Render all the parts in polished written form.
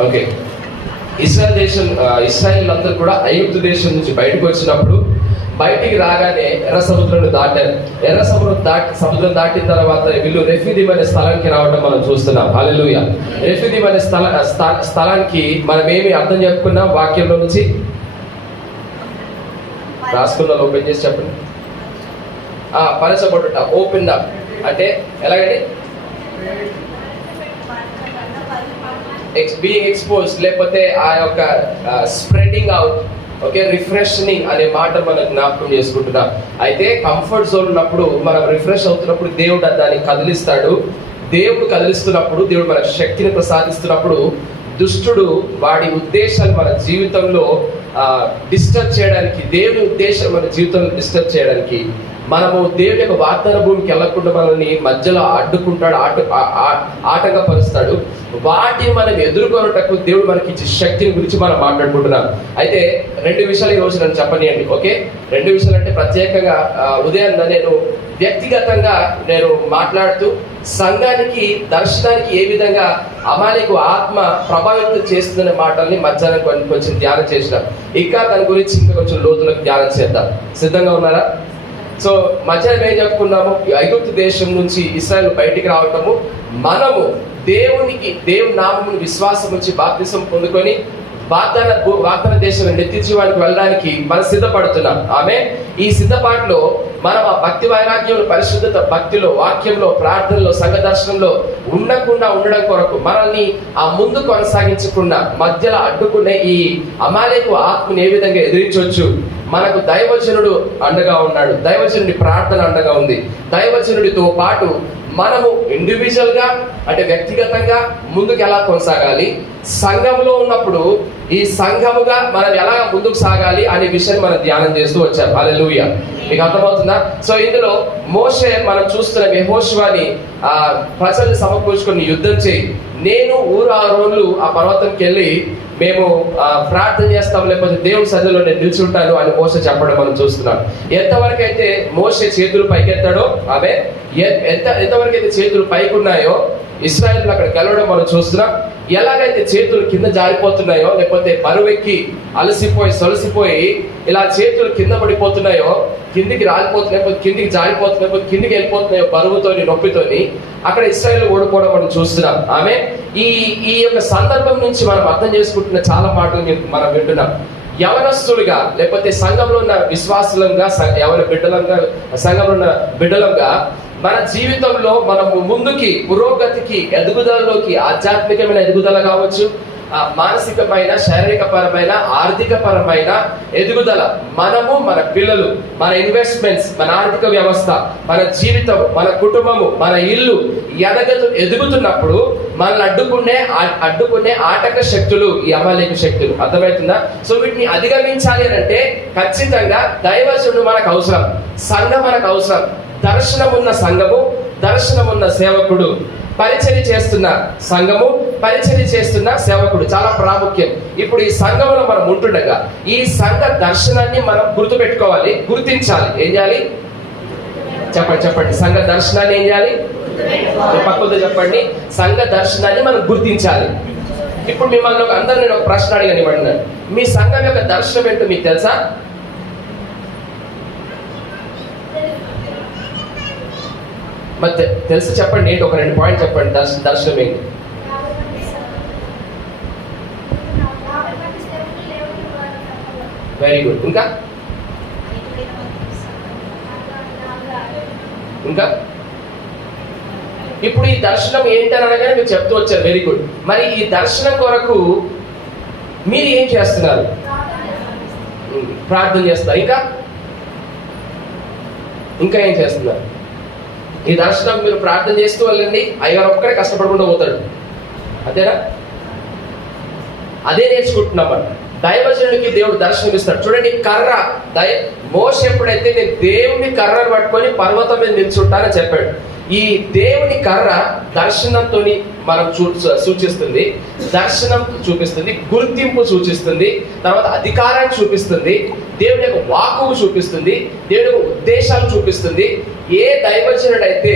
Okay, Israel అందరూ కూడా ఐగుప్తు దేశం నుంచి బయటకు వచ్చినప్పుడు బయటికి రాగానే ఎర్ర సముద్రం దాటారు. సముద్రం దాటిన తర్వాత వీళ్ళు రెఫీదీం అనే స్థలానికి రావడం మనం చూస్తున్నాం. హల్లెలూయా. రెఫీదీం అనే స్థలానికి మనం ఏమి అర్థం చెప్పుకున్నాం వాక్యంలో నుంచి? రాసుకున్న ఓపెన్ చేసి చెప్పండి. పరచబడుట, ఓపెన్ అప్ అంటే ఎలాగండి? బీయింగ్ ఎక్స్పోజ్, లేకపోతే ఆ యొక్క స్ప్రెడింగ్ అవుట్. ఓకే, రిఫ్రెషనింగ్ అనే మాట మనం జ్ఞాపకం చేసుకుంటున్నాం. అయితే కంఫర్ట్ జోన్ ఉన్నప్పుడు, మనం రిఫ్రెష్ అవుతున్నప్పుడు దేవుడు దాన్ని కదిలిస్తాడు. దేవుడు కదిలిస్తున్నప్పుడు, దేవుడు మనకు శక్తిని ప్రసాదిస్తున్నప్పుడు, దుష్టుడు వాడి ఉద్దేశాలు మన జీవితంలో డిస్టర్బ్ చేయడానికి, దేవుని ఉద్దేశం మన జీవితంలో డిస్టర్బ్ చేయడానికి, మనము దేవుని యొక్క వాగ్దాన భూమికి వెళ్ళకుండా మనల్ని మధ్యలో అడ్డుకుంటాడు, ఆటంకపరుస్తాడు. వాటిని మనం ఎదుర్కొనటకు దేవుడు మనకి ఇచ్చే శక్తిని గురించి మనం మాట్లాడుకుంటున్నాం. అయితే 2 విషయాలు ఈ రోజు నన్ను చెప్పనియండి. ఓకే, 2 విషయాలు అంటే ప్రత్యేకంగా ఉదయం నేను వ్యక్తిగతంగా నేను మాట్లాడుతూ సంఘానికి, దర్శనానికి ఏ విధంగా అమాలేకు ఆత్మ ప్రభావితం చేస్తుందనే మాటల్ని మధ్యాహ్నం కొంచెం ధ్యానం చేసినాం. ఇంకా దాని గురించి ఇంకా కొంచెం లోతులకు ధ్యానం చేద్దాం. సిద్ధంగా ఉన్నారా? సో మధ్యాహ్నం ఏం చెప్పుకున్నాము? ఐగుప్తు దేశం నుంచి ఇశ్రాయేలు బయటికి రావటము, మనము దేవుని నామమును విశ్వాసం నుంచి బాప్తిసం పొందుకొని వాగ్దాన దేశంలో నిత్య జీవానికి వెళ్ళడానికి మనం సిద్ధపడుతున్నాం. ఆమె ఈ సిద్ధపాటులో మనం ఆ భక్తి వైరాగ్యంలో, పరిశుద్ధత, భక్తిలో, వాక్యంలో, ప్రార్థనలో, సంఘ దర్శనంలో ఉండడం కొరకు మనల్ని ఆ ముందు కొనసాగించకుండా మధ్యలో అడ్డుకునే ఈ అమాలేకు ఆత్మని ఏ విధంగా ఎదిరించవచ్చు? మనకు దైవజనుడు అండగా ఉన్నాడు, దైవజనుడి ప్రార్థన అండగా ఉంది. దైవజనుడితో పాటు మనము ఇండివిజువల్ గా అంటే వ్యక్తిగతంగా ముందుకు ఎలా కొనసాగాలి, సంఘంలో ఉన్నప్పుడు ఈ సంఘముగా మనం ఎలా ముందుకు సాగాలి అనే విషయాన్ని మనం ధ్యానం చేస్తూ వచ్చాం. హల్లెలూయా. మీకు అర్థమవుతుందా? సో ఇందులో మోషే మనం చూస్తున్న యెహోషువని ప్రజల్ని సమకూర్చుకొని యుద్ధం చేయి, నేను ఊరు 6 రోజులు ఆ పర్వతంకి వెళ్ళి మేము ప్రార్థన చేస్తాం, లేకపోతే దేవుని సన్నిధిలో నేను నిల్చుంటాను అని మోషే చెప్పడం మనం చూస్తున్నాం. ఎంతవరకు అయితే మోషే చేతులు పైకెత్తాడో, ఆమె ఎంతవరకు అయితే చేతులు పైకి ఉన్నాయో ఇశ్రాయేలు అక్కడ గెలవడం మనం చూస్తున్నాం. ఎలాగైతే చేతులు కింద జారిపోతున్నాయో, లేకపోతే బరువెక్కి అలసిపోయి సొలసిపోయి ఇలా చేతులు కింద పడిపోతున్నాయో, కిందికి రాలిపోతున్నాయో, కిందికి జారిపోతున్నాయో, కిందికి వెళ్ళిపోతున్నాయో బరువుతోని, నొప్పితోని, అక్కడ ఇశ్రాయేలు ఓడిపోవడం మనం చూస్తున్నాం. ఆమె ఈ యొక్క సందర్భం నుంచి మనం అర్థం చేసుకుంటున్న చాలా మాటలు మనం వింటున్నాం. యవనస్తులుగా, లేకపోతే సంఘంలో ఉన్న విశ్వాసులంగా, సంఘంలో ఉన్న బిడ్డలంగా మన జీవితంలో మనము ముందుకి, పురోగతికి, ఎదుగుదలలోకి, ఆధ్యాత్మికమైన ఎదుగుదల కావచ్చు, మానసికమైన, శారీరక పరమైన, ఆర్థిక పరమైన ఎదుగుదల, మనము, మన పిల్లలు, మన ఇన్వెస్ట్మెంట్స్, మన ఆర్థిక వ్యవస్థ, మన జీవితం, మన కుటుంబము, మన ఇల్లు ఎదుగుతున్నప్పుడు మనల్ని అడ్డుకునే ఆటక శక్తులు ఈ అమాలేకు శక్తులు. అర్థమవుతుందా? సో వీటిని అధిగమించాలి అని అంటే ఖచ్చితంగా దైవజనుడు మనకు అవసరం, సంఘం మనకు అవసరం. దర్శనమున్న సంఘము, దర్శనమున్న సేవకుడు, పరిచర్య చేస్తున్న సంఘము, పరిచర్య చేస్తున్న సేవకుడు చాలా ప్రాముఖ్యం. ఇప్పుడు ఈ సంఘంలో మనం ఉంటుండగా ఈ సంఘ దర్శనాన్ని మనం గుర్తుపెట్టుకోవాలి, గుర్తించాలి. ఏం చేయాలి? చెప్పండి. సంఘ దర్శనాన్ని ఏం చేయాలి? పక్కతో చెప్పండి. సంఘ దర్శనాన్ని మనం గుర్తించాలి. ఇప్పుడు మిమ్మల్ని అందరూ నేను ఒక ప్రశ్న అడిగాను. మీ సంఘం యొక్క దర్శనం ఏంటో మీకు తెలుసా? మరి తెలిసి చెప్పండి. ఏంటి? ఒక 2 పాయింట్ చెప్పండి. దర్శనం ఏంటి? Very good. ఇంకా ఇప్పుడు ఈ దర్శనం ఏంటని అనగానే మీరు చెప్తూ వచ్చారు. Very good. మరి ఈ దర్శనం కొరకు మీరు ఏం చేస్తున్నారు? ప్రార్థన చేస్తున్నారు. ఇంకా ఏం చేస్తున్నారు? ఈ దర్శనం మీరు ప్రార్థన చేస్తూ వెళ్ళండి, అయ్యగారు ఒక్కడే కష్టపడకుండా పోతాడు. అంతేనా? అదే నేర్చుకుంటున్నాం మనం. దైవజనుడికి దేవుడు దర్శనం ఇస్తాడు. చూడండి, కర్ర మోషే ఎప్పుడైతే నేను దేవుని కర్రను పట్టుకొని పర్వతం మీద నిల్చుంటానని చెప్పాడు. ఈ దేవుని కర్ర దర్శనంతో మనం సూచిస్తుంది, దర్శనం చూపిస్తుంది, గుర్తింపు సూచిస్తుంది, తర్వాత అధికారాన్ని చూపిస్తుంది, దేవుని యొక్క వాక్కును చూపిస్తుంది, దేవుని యొక్క ఉద్దేశాలు చూపిస్తుంది. ఏ దైవజనుడైతే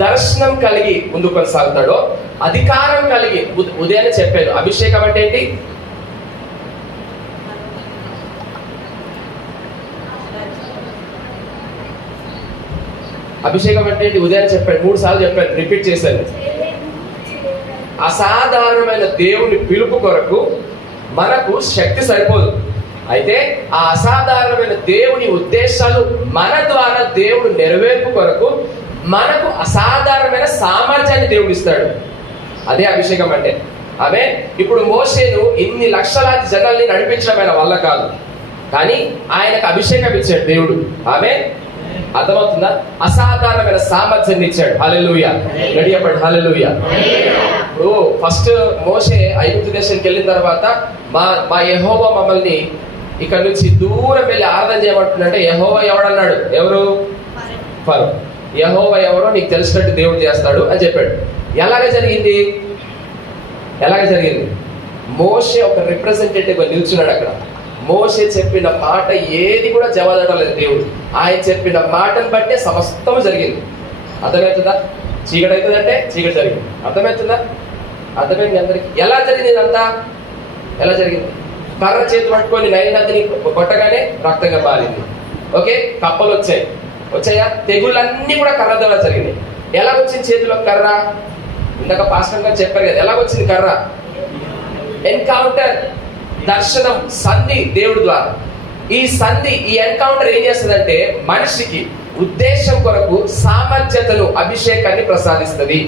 దర్శనం కలిగి ముందు కొనసాగుతాడో, అధికారం కలిగి, ఉదయాన్నే చెప్పాను అభిషేకం అంటే ఏంటి? అభిషేకం అంటే ఏంటి? ఉదయం చెప్పాడు, 3 సార్లు చెప్పాను, రిపీట్ చేశాను. అసాధారణమైన దేవుని పిలుపు కొరకు మనకు శక్తి సరిపోదు. అయితే ఆ అసాధారణమైన దేవుని ఉద్దేశాలు మన ద్వారా దేవుడు నెరవేర్పు కొరకు మనకు అసాధారణమైన సామర్థ్యాన్ని దేవుడు ఇస్తాడు. అదే అభిషేకం అంటే. ఆమె ఇప్పుడు మోషేను ఇన్ని లక్షలాది జనాల్ని నడిపించడం ఆయన వల్ల కాదు, కానీ ఆయనకు అభిషేకం ఇచ్చాడు దేవుడు. ఆమె అర్థమవుతుందా? అసాధారణమైన సామర్థ్యాన్ని ఇచ్చాడు. హల్లెలూయా, గట్టిగా హల్లెలూయా. ఇప్పుడు ఫస్ట్ మోషే ఐగుప్తు దేశానికి వెళ్ళిన తర్వాత మా యెహోవా మమ్మల్ని ఇక్కడ నుంచి దూరం వెళ్ళి ఆరాధన చేయమంటున్నాడంటే, యెహోవా ఎవడన్నాడు? ఎవరు? ఫరో. యెహోవా ఎవరో నీకు తెలిసినట్టు దేవుడు చేస్తాడు అని చెప్పాడు. ఎలాగ జరిగింది? మోషే ఒక రిప్రజెంటేటివ్గా నిల్చున్నాడు అక్కడ. మోషే చెప్పిన మాట ఏది కూడా జవాబడలేదు దేవుడు. ఆయన చెప్పిన మాటను బట్టే సమస్తం జరిగింది. అర్థమవుతుందా? చీకటి అవుతుందంటే చీకటి జరిగింది. అర్థమైంది అందరికి? ఎలా జరిగింది ఇదంతా? ఎలా జరిగింది? కర్ర చేతి పట్టుకొని నైల్ నదిని కొట్టగానే రక్తంగా మారింది. ఓకే, కప్పలు వచ్చాయా? తెగుళ్ళన్నీ కూడా కర్ర ద్వారా జరిగినాయి. ఎలా వచ్చింది చేతిలో కర్ర? ఇందాక పాస్టర్ గారు చెప్పారు కదా, ఎలా వచ్చింది కర్ర? ఎన్కౌంటర్, దర్శనం, సంధి దేవుడి ద్వారా. ఈ ఎన్కౌంటర్ ఏం చేస్తుందంటే మనిషికి ఉద్దేశం కొరకు సామర్థ్యతను, అభిషేకాన్ని ప్రసాదిస్తుంది.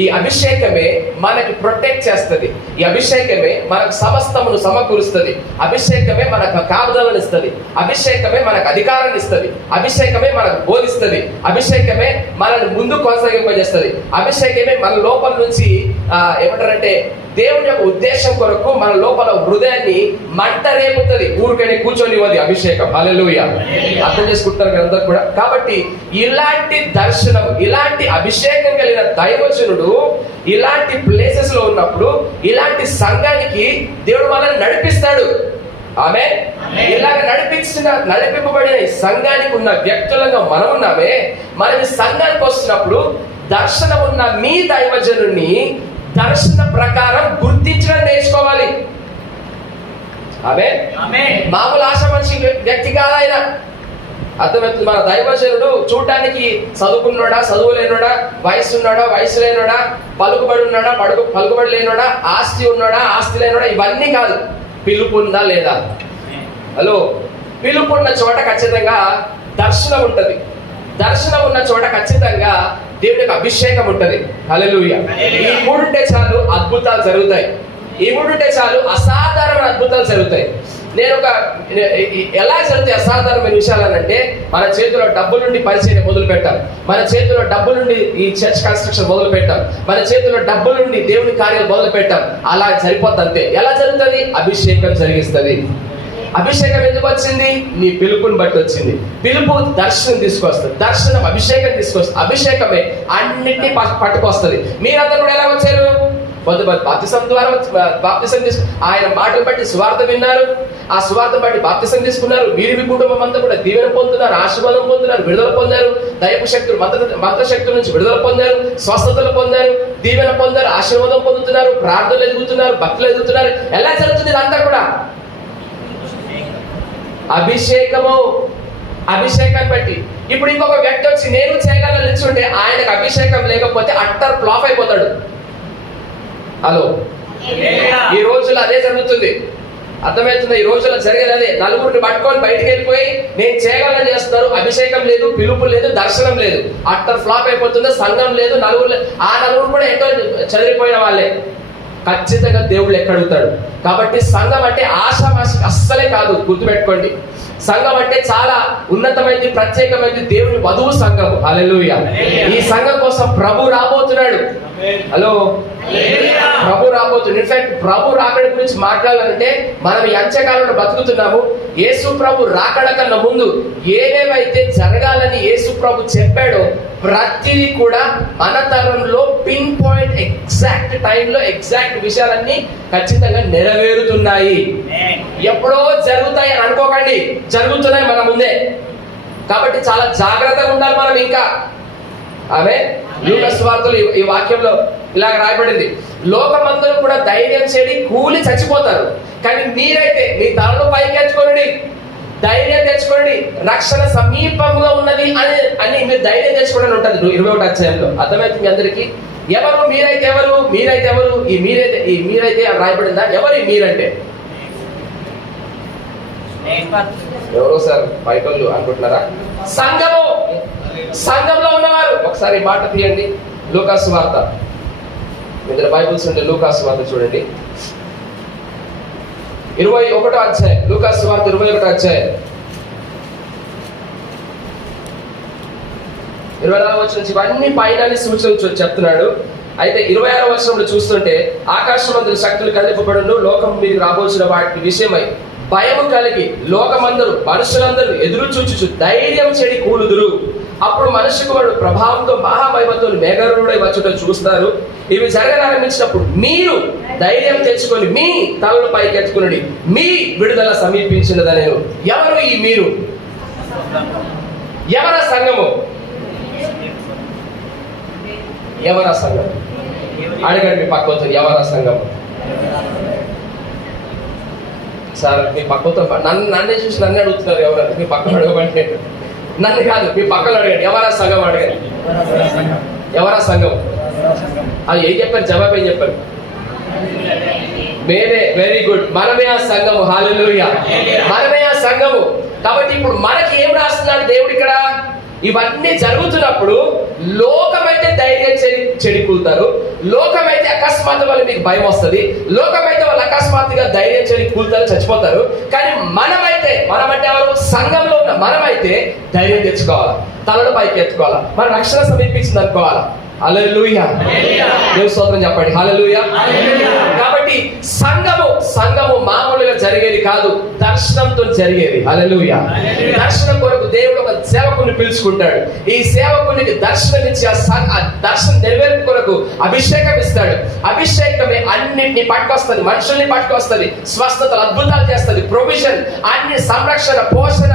ఈ అభిషేకమే మనకి ప్రొటెక్ట్ చేస్తుంది. ఈ అభిషేకమే మనకు సమస్తమును సమకూరుస్తుంది. అభిషేకమే మనకు కాపుదలను ఇస్తుంది. అభిషేకమే మనకు అధికారాన్ని ఇస్తుంది. అభిషేకమే మనకు బోధిస్తుంది. అభిషేకమే మనల్ని ముందు కొనసాగింపజేస్తుంది. అభిషేకమే మన లోపల నుంచి ఏమంటారంటే దేవుని యొక్క ఉద్దేశం కొరకు మన లోపల హృదయాన్ని మంట రేపుతుంది. ఊరికని కూర్చొనివ్వది అభిషేకం. హల్లెలూయా, అర్థం చేసుకుంటారు మీరు అందరూ కూడా. కాబట్టి ఇలాంటి దర్శనం, ఇలాంటి అభిషేకం కలిగిన దైవజనుడు ఇలాంటి ప్లేసెస్ లో ఉన్నప్పుడు ఇలాంటి సంఘానికి దేవుడు మనల్ని నడిపిస్తాడు. ఆమె ఇలాగ నడిపింపబడిన సంఘానికి ఉన్న వ్యక్తులుగా మనం ఉన్నామే. మనం ఈ సంఘానికి వస్తున్నప్పుడు దర్శనం ఉన్న మీ దైవజనుడిని దర్శన ప్రకారం గుర్తించడం నేర్చుకోవాలి. మామూలు ఆశ మనిషి వ్యక్తి కాదు ఆయన. అర్థమవుతుంది? మన దైవజనుడు చూడటానికి చదువుకున్నాడా, చదువు లేనోడా, వయసు ఉన్నాడా, వయసు లేనోడా, పలుకుబడి ఉన్నాడా, పలుకుబడి లేనోడా, ఆస్తి ఉన్నాడా, ఆస్తి లేనోడా, ఇవన్నీ కాదు. పిలుపు ఉందా లేదా? హలో, పిలుపున్న చోట ఖచ్చితంగా దర్శనం ఉంటది. దర్శనం ఉన్న చోట ఖచ్చితంగా దేవుని యొక్క అభిషేకం ఉంటది. హల్లెలూయా. ఈ 3 ఉంటే చాలు అద్భుతాలు జరుగుతాయి. ఈ 3 ఉంటే చాలు అసాధారణమైన అద్భుతాలు జరుగుతాయి. ఎలా జరుగుతాయి అసాధారణమైన విషయాలు అంటే, మన చేతిలో డబ్బులుండి పరిచయం మొదలు పెట్టాం, మన చేతిలో డబ్బులుండి ఈ చర్చ్ కన్స్ట్రక్షన్ మొదలు పెట్టాం, మన చేతిలో డబ్బులుండి దేవుని కార్యాలు మొదలు పెట్టాం. అలా సరిపోతుంది అంతే. ఎలా జరుగుతుంది? అభిషేకం జరిగిస్తుంది. అభిషేకం ఎందుకు వచ్చింది? నీ పిలుపుని బట్టి వచ్చింది. పిలుపు దర్శనం తీసుకొస్తుంది, దర్శనం అభిషేకం తీసుకొస్తుంది. అభిషేకమే అన్నింటినీ పట్టుకొస్తుంది. మీరందరూ కూడా ఎలా వచ్చారు? కొంతమంది బాప్తిసం ద్వారా బాప్తిసం ఆయన మాటలు బట్టి సువార్త విన్నారు, ఆ సువార్త బట్టి బాప్తిసం తీసుకున్నారు. వీరి కుటుంబం అంతా కూడా దీవెన పొందుతున్నారు, ఆశీర్వాదం పొందుతున్నారు, విడుదల పొందారు. దైవ శక్తులు, మంత్రశక్తుల నుంచి విడుదల పొందారు, స్వస్థతలు పొందారు, దీవెన పొందారు, ఆశీర్వాదం పొందుతున్నారు, ప్రార్థనలు ఎదుగుతున్నారు, భక్తులు ఎదుగుతున్నారు. ఎలా జరుగుతుంది ఇదంతా కూడా? అభిషేకాన్ని బట్టి. ఇప్పుడు ఇంకొక వ్యక్తి వచ్చి నేను చేయగలను నిల్చుంటే ఆయనకు అభిషేకం లేకపోతే అట్టర్ ఫ్లాప్ అయిపోతాడు. హలో, ఈ రోజుల్లో అదే జరుగుతుంది. అర్థమవుతుంది? ఈ రోజుల్లో జరిగేది అదే. నలుగురిని పట్టుకొని బయటకు వెళ్ళిపోయి నేను చేయగలను చేస్తున్నారు, అభిషేకం లేదు, పిలుపు లేదు, దర్శనం లేదు, అట్టర్ ఫ్లాప్ అయిపోతుంది. సంఘం లేదు, ఆ నలుగురు కూడా ఎక్కడో చదివిపోయిన వాళ్ళే. ఖచ్చితంగా దేవుడు ఎక్కడుగుతాడు. కాబట్టి సంఘం అంటే ఆషామాషి అస్సలే కాదు, గుర్తుపెట్టుకోండి. సంఘం అంటే చాలా ఉన్నతమైనది, ప్రత్యేకమైనది, దేవుని వధువు సంఘం. హల్లెలూయా. ఈ సంఘం కోసం ప్రభు రాబోతున్నాడు. హలో, ప్రభు రాబోతున్నాడు. ఇన్ఫాక్ట్ ప్రభు రాకడ గురించి మాట్లాడాలంటే మనం ఈ అంత్యకాలంలో బతుకుతున్నాము. యేసు ప్రభు రాకడ కన్నా ముందు ఏవేవైతే జరగాలని యేసు ప్రభు చెప్పాడో ప్రతిదీ కూడా మన తరంలో పిన్ పాయింట్ ఎగ్జాక్ట్ టైంలో ఎగ్జాక్ట్ విషయాలన్నీ ఖచ్చితంగా నెరవేరుతున్నాయి. ఎప్పుడో జరుగుతాయి అని అనుకోకండి, జరుగుతున్నాయి మన ముందే. కాబట్టి చాలా జాగ్రత్తగా ఉండాలి మనం. ఇంకా ఆమె లూకా సువార్తలో ఈ వాక్యంలో ఇలాగ రాయబడింది, లోకమందరూ కూడా ధైర్యం చేయడి కూలి చచ్చిపోతారు, కానీ మీరైతే మీ తలను పైకెత్తుకోండి, ధైర్యం తెచ్చుకోండి, రక్షణ సమీపంగా ఉన్నది అని మీరు ధైర్యం తెచ్చుకోండి ఉంటుంది 21వ అధ్యాయంలో. అర్థమైంది మీ అందరికీ? ఎవరు మీరైతే ఎవరు? మీరైతే ఎవరు? ఈ మీరైతే రాయబడిందా? ఎవరు ఈ మీరంటే? ఎవరో సార్ బయట అనుకుంటున్నారా? సంఘంలో ఉన్నవారు. ఒకసారి ఈ మాట తీయండి, లూకా సువార్త. మీ దగ్గర బైబిల్స్ ఉంటే లూకా సువార్త చూడండి, 21వ అధ్యాయం. లూకా సువార్త 21వ అధ్యాయం 24వ వచనం నుంచి ఇవన్నీ పైన సూచన చెప్తున్నాడు. అయితే 26వ వచనంలో చూస్తుంటే, ఆకాశమందు శక్తులు కదిలింపబడును, లోకం మీద రాబోచిన వాటి విషయమై భయము కలిగి లోకమందరూ మనుషులందరూ ఎదురు చూచుచు ధైర్యం చెడి కూలుదురు. అప్పుడు మనిషి కుమారుడు ప్రభావంతో మహామహిమతో మేఘరుడై వచ్చుట చూస్తారు. ఇవి జరగనారంభించినప్పుడు మీరు ధైర్యం తెచ్చుకొని మీ తలను పైకెత్తుకుని మీ విడుదల సమీపించినదని. ఎవరు ఈ మీరు? ఎవరా సంఘము? ఎవరా సంఘం? అడగండి మీ పక్కతో, ఎవరా సంఘం? సార్ మీ పక్కతో నన్నే చూసి నన్ను అడుగుతున్నారు. ఎవరు మీ పక్కన అడగమంటే? నన్ను కాదు, మీ పక్కన అడగండి. ఎవరా సంఘం అడగండి. ఎవరా సంఘం? అది ఏం చెప్పారు? జవాబు ఏం చెప్పారు? మేమే. Very good. మనమే ఆ సంఘము. హల్లెలూయా. మనమే ఆ సంఘము. కాబట్టి ఇప్పుడు మనకి ఏం రాస్తున్నాడు దేవుడు ఇక్కడ? ఇవన్నీ జరుగుతున్నప్పుడు లోకమైతే ధైర్యం చెడికూలుతారు, లోకమైతే అకస్మాత్తు వల్ల మీకు భయం వస్తుంది, లోకమైతే వాళ్ళు అకస్మాత్తుగా ధైర్యం చెడికూలుతారు, చచ్చిపోతారు. కానీ మనమంటే ఎవరు? సంఘంలో ఉన్న మనమైతే ధైర్యం తెచ్చుకోవాలా, తలను పైకి ఎత్తుకోవాలా, మన రక్షణ సమీపించింది అనుకోవాలా. హల్లెలూయా. దేవుని స్తోత్రం చెప్పండి. హల్లెలూయా. కాబట్టి సంఘము మామూలుగా జరిగేది కాదు, దర్శనంతో జరిగేది. హల్లెలూయా. దర్శనం కొరకు దేవుడు ఒక సేవకుని పిలుచుకుంటాడు. ఈ సేవకునికి దర్శనం ఇచ్చి ఆ దర్శనం నెరవేర్పు కొరకు అభిషేకం ఇస్తాడు. అభిషేకమే అన్నింటినీ పట్టుకొస్తుంది, మనుషుల్ని పట్టుకొస్తుంది, స్వస్థతలు అద్భుతాలు చేస్తుంది, ప్రొవిజన్, అన్ని సంరక్షణ, పోషణ,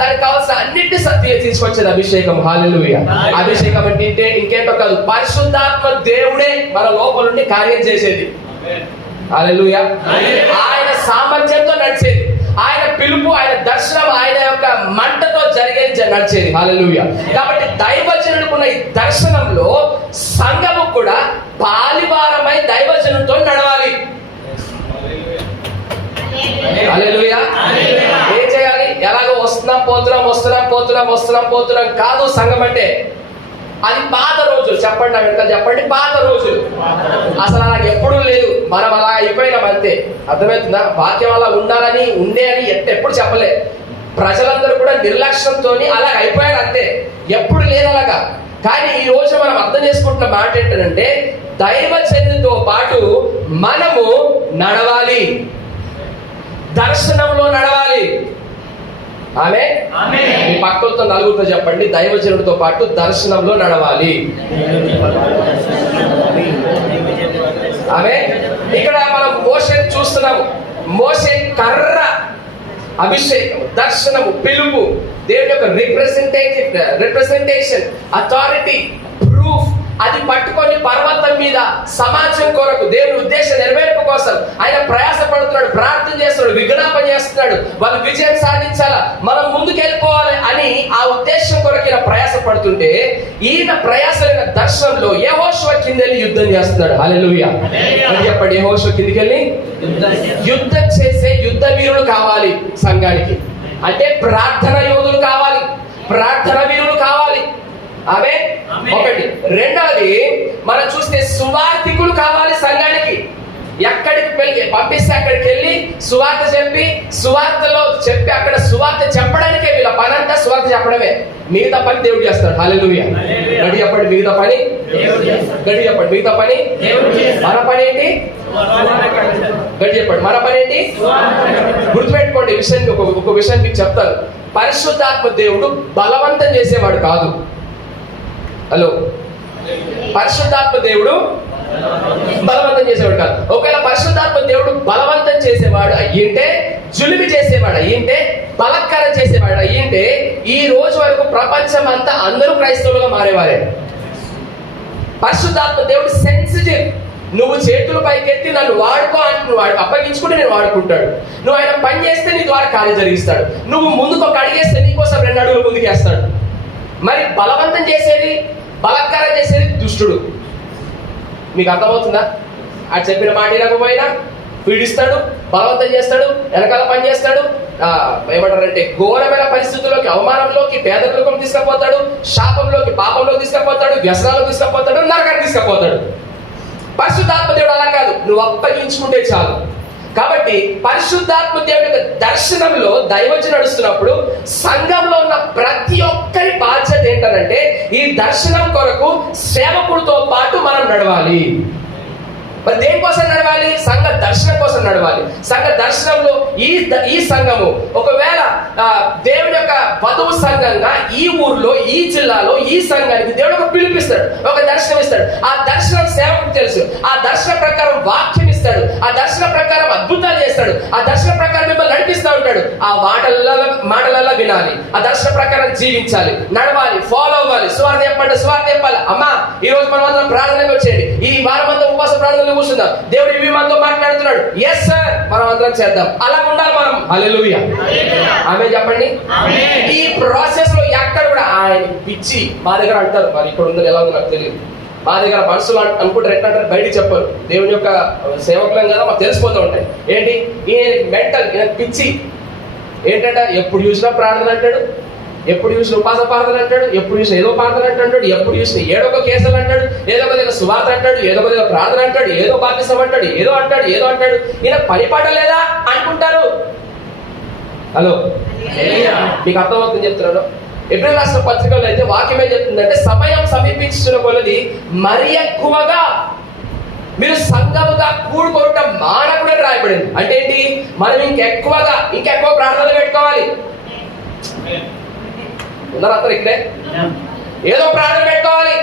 దానికి కావాల్సిన అన్నింటి సత్య తీసుకొచ్చేది అభిషేకం. హల్లెలూయా. అభిషేకం అంటే ఇంకేంటో కాదు, పరిశుద్ధాత్మ దేవుడే మన లోపలుండి కార్యం చేసేది. హల్లెలూయా. ఆయన సామర్థ్యంతో నడిచేది, ఆయన పిలుపు, ఆయన దర్శనం, ఆయన యొక్క మంటతో నడిచేది. హల్లెలూయా. కాబట్టి దైవజనుడుకున్న ఈ దర్శనంలో సంఘము కూడా పాలివారమై దైవజనుడితో నడవాలి. హల్లెలూయా. ఏం చేయాలి? ఎలాగో వస్తున్నాం పోతున్నాం కాదు సంఘం అంటే. అది పాత రోజులు. చెప్పండి, వెనకాల చెప్పండి, పాత రోజులు. అసలు అలా ఎప్పుడూ లేదు. మనం అలా అయిపోయినాం అంతే. అర్థమవుతుందా? వాక్యం అలా ఉండాలని ఉండే అని ఎప్పుడు చెప్పలే. ప్రజలందరూ కూడా నిర్లక్ష్యంతో అలా అయిపోయారు అంతే. ఎప్పుడు లేదు అలాగా. కానీ ఈ రోజు మనం అర్థం చేసుకుంటున్న మాట ఏంటంటే, దైవజనుడితో పాటు మనము నడవాలి, దర్శనంలో నడవాలి. ఆమె మీ పక్కలతో నలుగురితో చెప్పండి, దైవజనుడితో పాటు దర్శనంలో నడవాలి. ఆమె ఇక్కడ మనం మోషే చూస్తున్నాము. మోషే కర్ర, అభిషేకం, దర్శనము, పిలుపు, దేవుని యొక్క రిప్రజెంటేషన్, అథారిటీ, ప్రూఫ్, అది పట్టుకొని పర్వతం మీద సమాజం కొరకు దేవుని ఉద్దేశం నెరవేర్పు కోసం ఆయన ప్రయాసపడుతున్నాడు, ప్రార్థన చేస్తున్నాడు, విజ్ఞాపన చేస్తున్నాడు. వాళ్ళు విజయం సాధించాలా, మనం ముందుకు వెళ్ళిపోవాలి అని ఆ ఉద్దేశం కొరకు ఈయన ప్రయాసపడుతుంటే, ఈయన ప్రయాసమైన దర్శనంలో యెహోషువ కిందెళ్ళి యుద్ధం చేస్తున్నాడు. హల్లెలూయా అని చెప్పండి. యెహోషువ కిందకెళ్ళి యుద్ధం చేసే యుద్ధ వీరులు కావాలి సంఘానికి. అంటే ప్రార్థన యోధులు కావాలి, ప్రార్థన వీరులు కావాలి. అవే ఒకటి. రెండవది మనం చూస్తే సువార్థికులు కావాలి సంఘానికి. ఎక్కడికి పంపిస్తే అక్కడికి వెళ్ళి సువార్త సువార్తలో చెప్పి అక్కడ సువార్త చెప్పడానికే వీళ్ళ పని అంతా సువార్త చెప్పడమే. మిగతా పని దేవుడు చేస్తాడు. హల్లెలూయా. గడి చెప్పండి, మిగతా పని. గడి చెప్పండి, మిగతా పని. మన పని ఏంటి? గడి చెప్పండి, మన పని ఏంటి? గుర్తుపెట్టుకోండి విషయం. ఒక విషయం మీకు చెప్తాను. పరిశుద్ధాత్మ దేవుడు బలవంతం చేసేవాడు కాదు. హలో, పరిశుద్ధాత్మ దేవుడు బలవంతం చేసేవాడు కాదు. ఒకవేళ పరిశుద్ధాత్మ దేవుడు బలవంతం చేసేవాడు అయ్యింటే, జులిమి చేసేవాడు అయ్యింటే, బలత్కారం చేసేవాడు అయ్యింటే, ఈ రోజు వరకు ప్రపంచం అంతా అందరూ క్రైస్తవులుగా మారేవారే. పరిశుద్ధాత్మ దేవుడు సెన్సిటివ్. నువ్వు చేతులు పైకెత్తి నన్ను వాడుకో అని నువ్వు అప్పగించుకుంటే నేను వాడుకుంటాడు. నువ్వు ఆయన పని చేస్తే నీ ద్వారా కార్యం జరిగిస్తాడు. నువ్వు ముందుకు ఒక అడిగేస్తే నీకోసం 2 అడుగులు ముందుకేస్తాడు. మరి బలవంతం చేసేది, బలత్కారం చేసేది దుష్టుడు. మీకు అర్థమవుతుందా? అది చెప్పిన మాట వినకపోయినా పీడిస్తాడు, బలవంతం చేస్తాడు, వెనకాల పని చేస్తాడు, ఏమంటారంటే ఘోరమైన పరిస్థితుల్లోకి, అవమానంలోకి, పేదరికంలోకి తీసుకుపోతాడు, శాపంలోకి, పాపంలోకి తీసుకుపోతాడు, వ్యసనాలకు తీసుకుపోతాడు, నరకానికి తీసుకుపోతాడు. పరిశుద్ధాత్మ దేవుడు అలా కాదు, నువ్వు అప్పగించుకుంటే చాలు. కాబట్టి పరిశుద్ధాత్మ దేవుడి యొక్క దర్శనంలో దైవజనుడు నడుస్తున్నప్పుడు సంఘంలో ఉన్న ప్రతి ఒక్కరి బాధ్యత ఏంటంటే ఈ దర్శనం కొరకు సేవకుడితో పాటు మనం నడవాలి. మరి దేనికోసం నడవాలి? సంఘ దర్శనం కోసం నడవాలి. సంఘ దర్శనంలో ఈ సంఘము ఒకవేళ దేవుడి యొక్క వధువు సంఘంగా ఈ ఊర్లో, ఈ జిల్లాలో, ఈ సంఘానికి దేవుడు ఒక పిలిపిస్తాడు, ఒక దర్శనం ఇస్తాడు. ఆ దర్శనం సేవకు తెలుసు. ఆ దర్శన ప్రకారం వాక్యం ఇస్తాడు. ఆ దర్శన ప్రకారం అద్భుతాలు చేస్తాడు. ఆ దర్శన ప్రకారం మిమ్మల్ని నడిపిస్తూ ఉంటాడు. ఆ మాటలలో వినాలి, ఆ దర్శన ప్రకారం జీవించాలి, నడవాలి, ఫాలో అవ్వాలి. స్వార్థ చెప్పాలి. అమ్మా, ఈ రోజు మనం అందరం ప్రార్థనకు వచ్చేయండి. ఈ వారం అంతా ఉపవాస ప్రార్థనలు కూర్చుందాం. దేవుడు ఇవి మనతో మాట్లాడుతున్నాడు. ఎస్ సార్, మనం అందరం చేద్దాం. అలా ఉండాలి మనం. హల్లెలూయా, ఆమేన్ చెప్పండి. ఈ ప్రాసెస్ లో ఎక్కడ కూడా ఆయన పిచ్చి మా దగ్గర అంటారు, మరి ఇక్కడ ఉందని ఎలా ఉందో నాకు తెలియదు. మా దగ్గర మనుషులు అనుకుంటారు, ఎట్లా బయటికి చెప్పరు. దేవుని యొక్క సేవకులం కదా, మాకు తెలిసిపోతూ ఉంటాయి. ఏంటి, ఈయన మెంటల్, ఈయన పిచ్చి. ఏంటంటే ఎప్పుడు చూసినా ప్రార్థన అంటాడు, ఎప్పుడు చూసిన ఉపాస ప్రార్థన అంటాడు, ఎప్పుడు చూసిన ఏదో ప్రార్థన అంటాడు, ఎప్పుడు చూసిన ఏదో ఒక కేసులు అంటాడు, ఏదో ఒక దగ్గర సువార్త అంటాడు, ఏదో ఒక దగ్గర ప్రార్థన అంటాడు, ఏదో బాప్తిసం అంటాడు, ఏదో అంటాడు. ఈయన పని పాట లేదా అనుకుంటారు. హలో, మీకు అర్థమవుతుంది చెప్తున్నాను. ఏప్రిల్ రాష్ట్ర పత్రికలో అయితే వాక్యం ఏం చెప్తుందంటే, సమయం సమీపించుతున్న కొలది మరి ఎక్కువగా మీరు సంఘముగా కూడుకోవటం మానకూడని రాయబడింది. అంటే ఏంటి? మనం ఇంకెక్కువ ప్రార్థనలు పెట్టుకోవాలి. ఉన్నారు అందరు ఇక్కడే? ఏదో ప్రార్థన పెట్టుకోవాలి,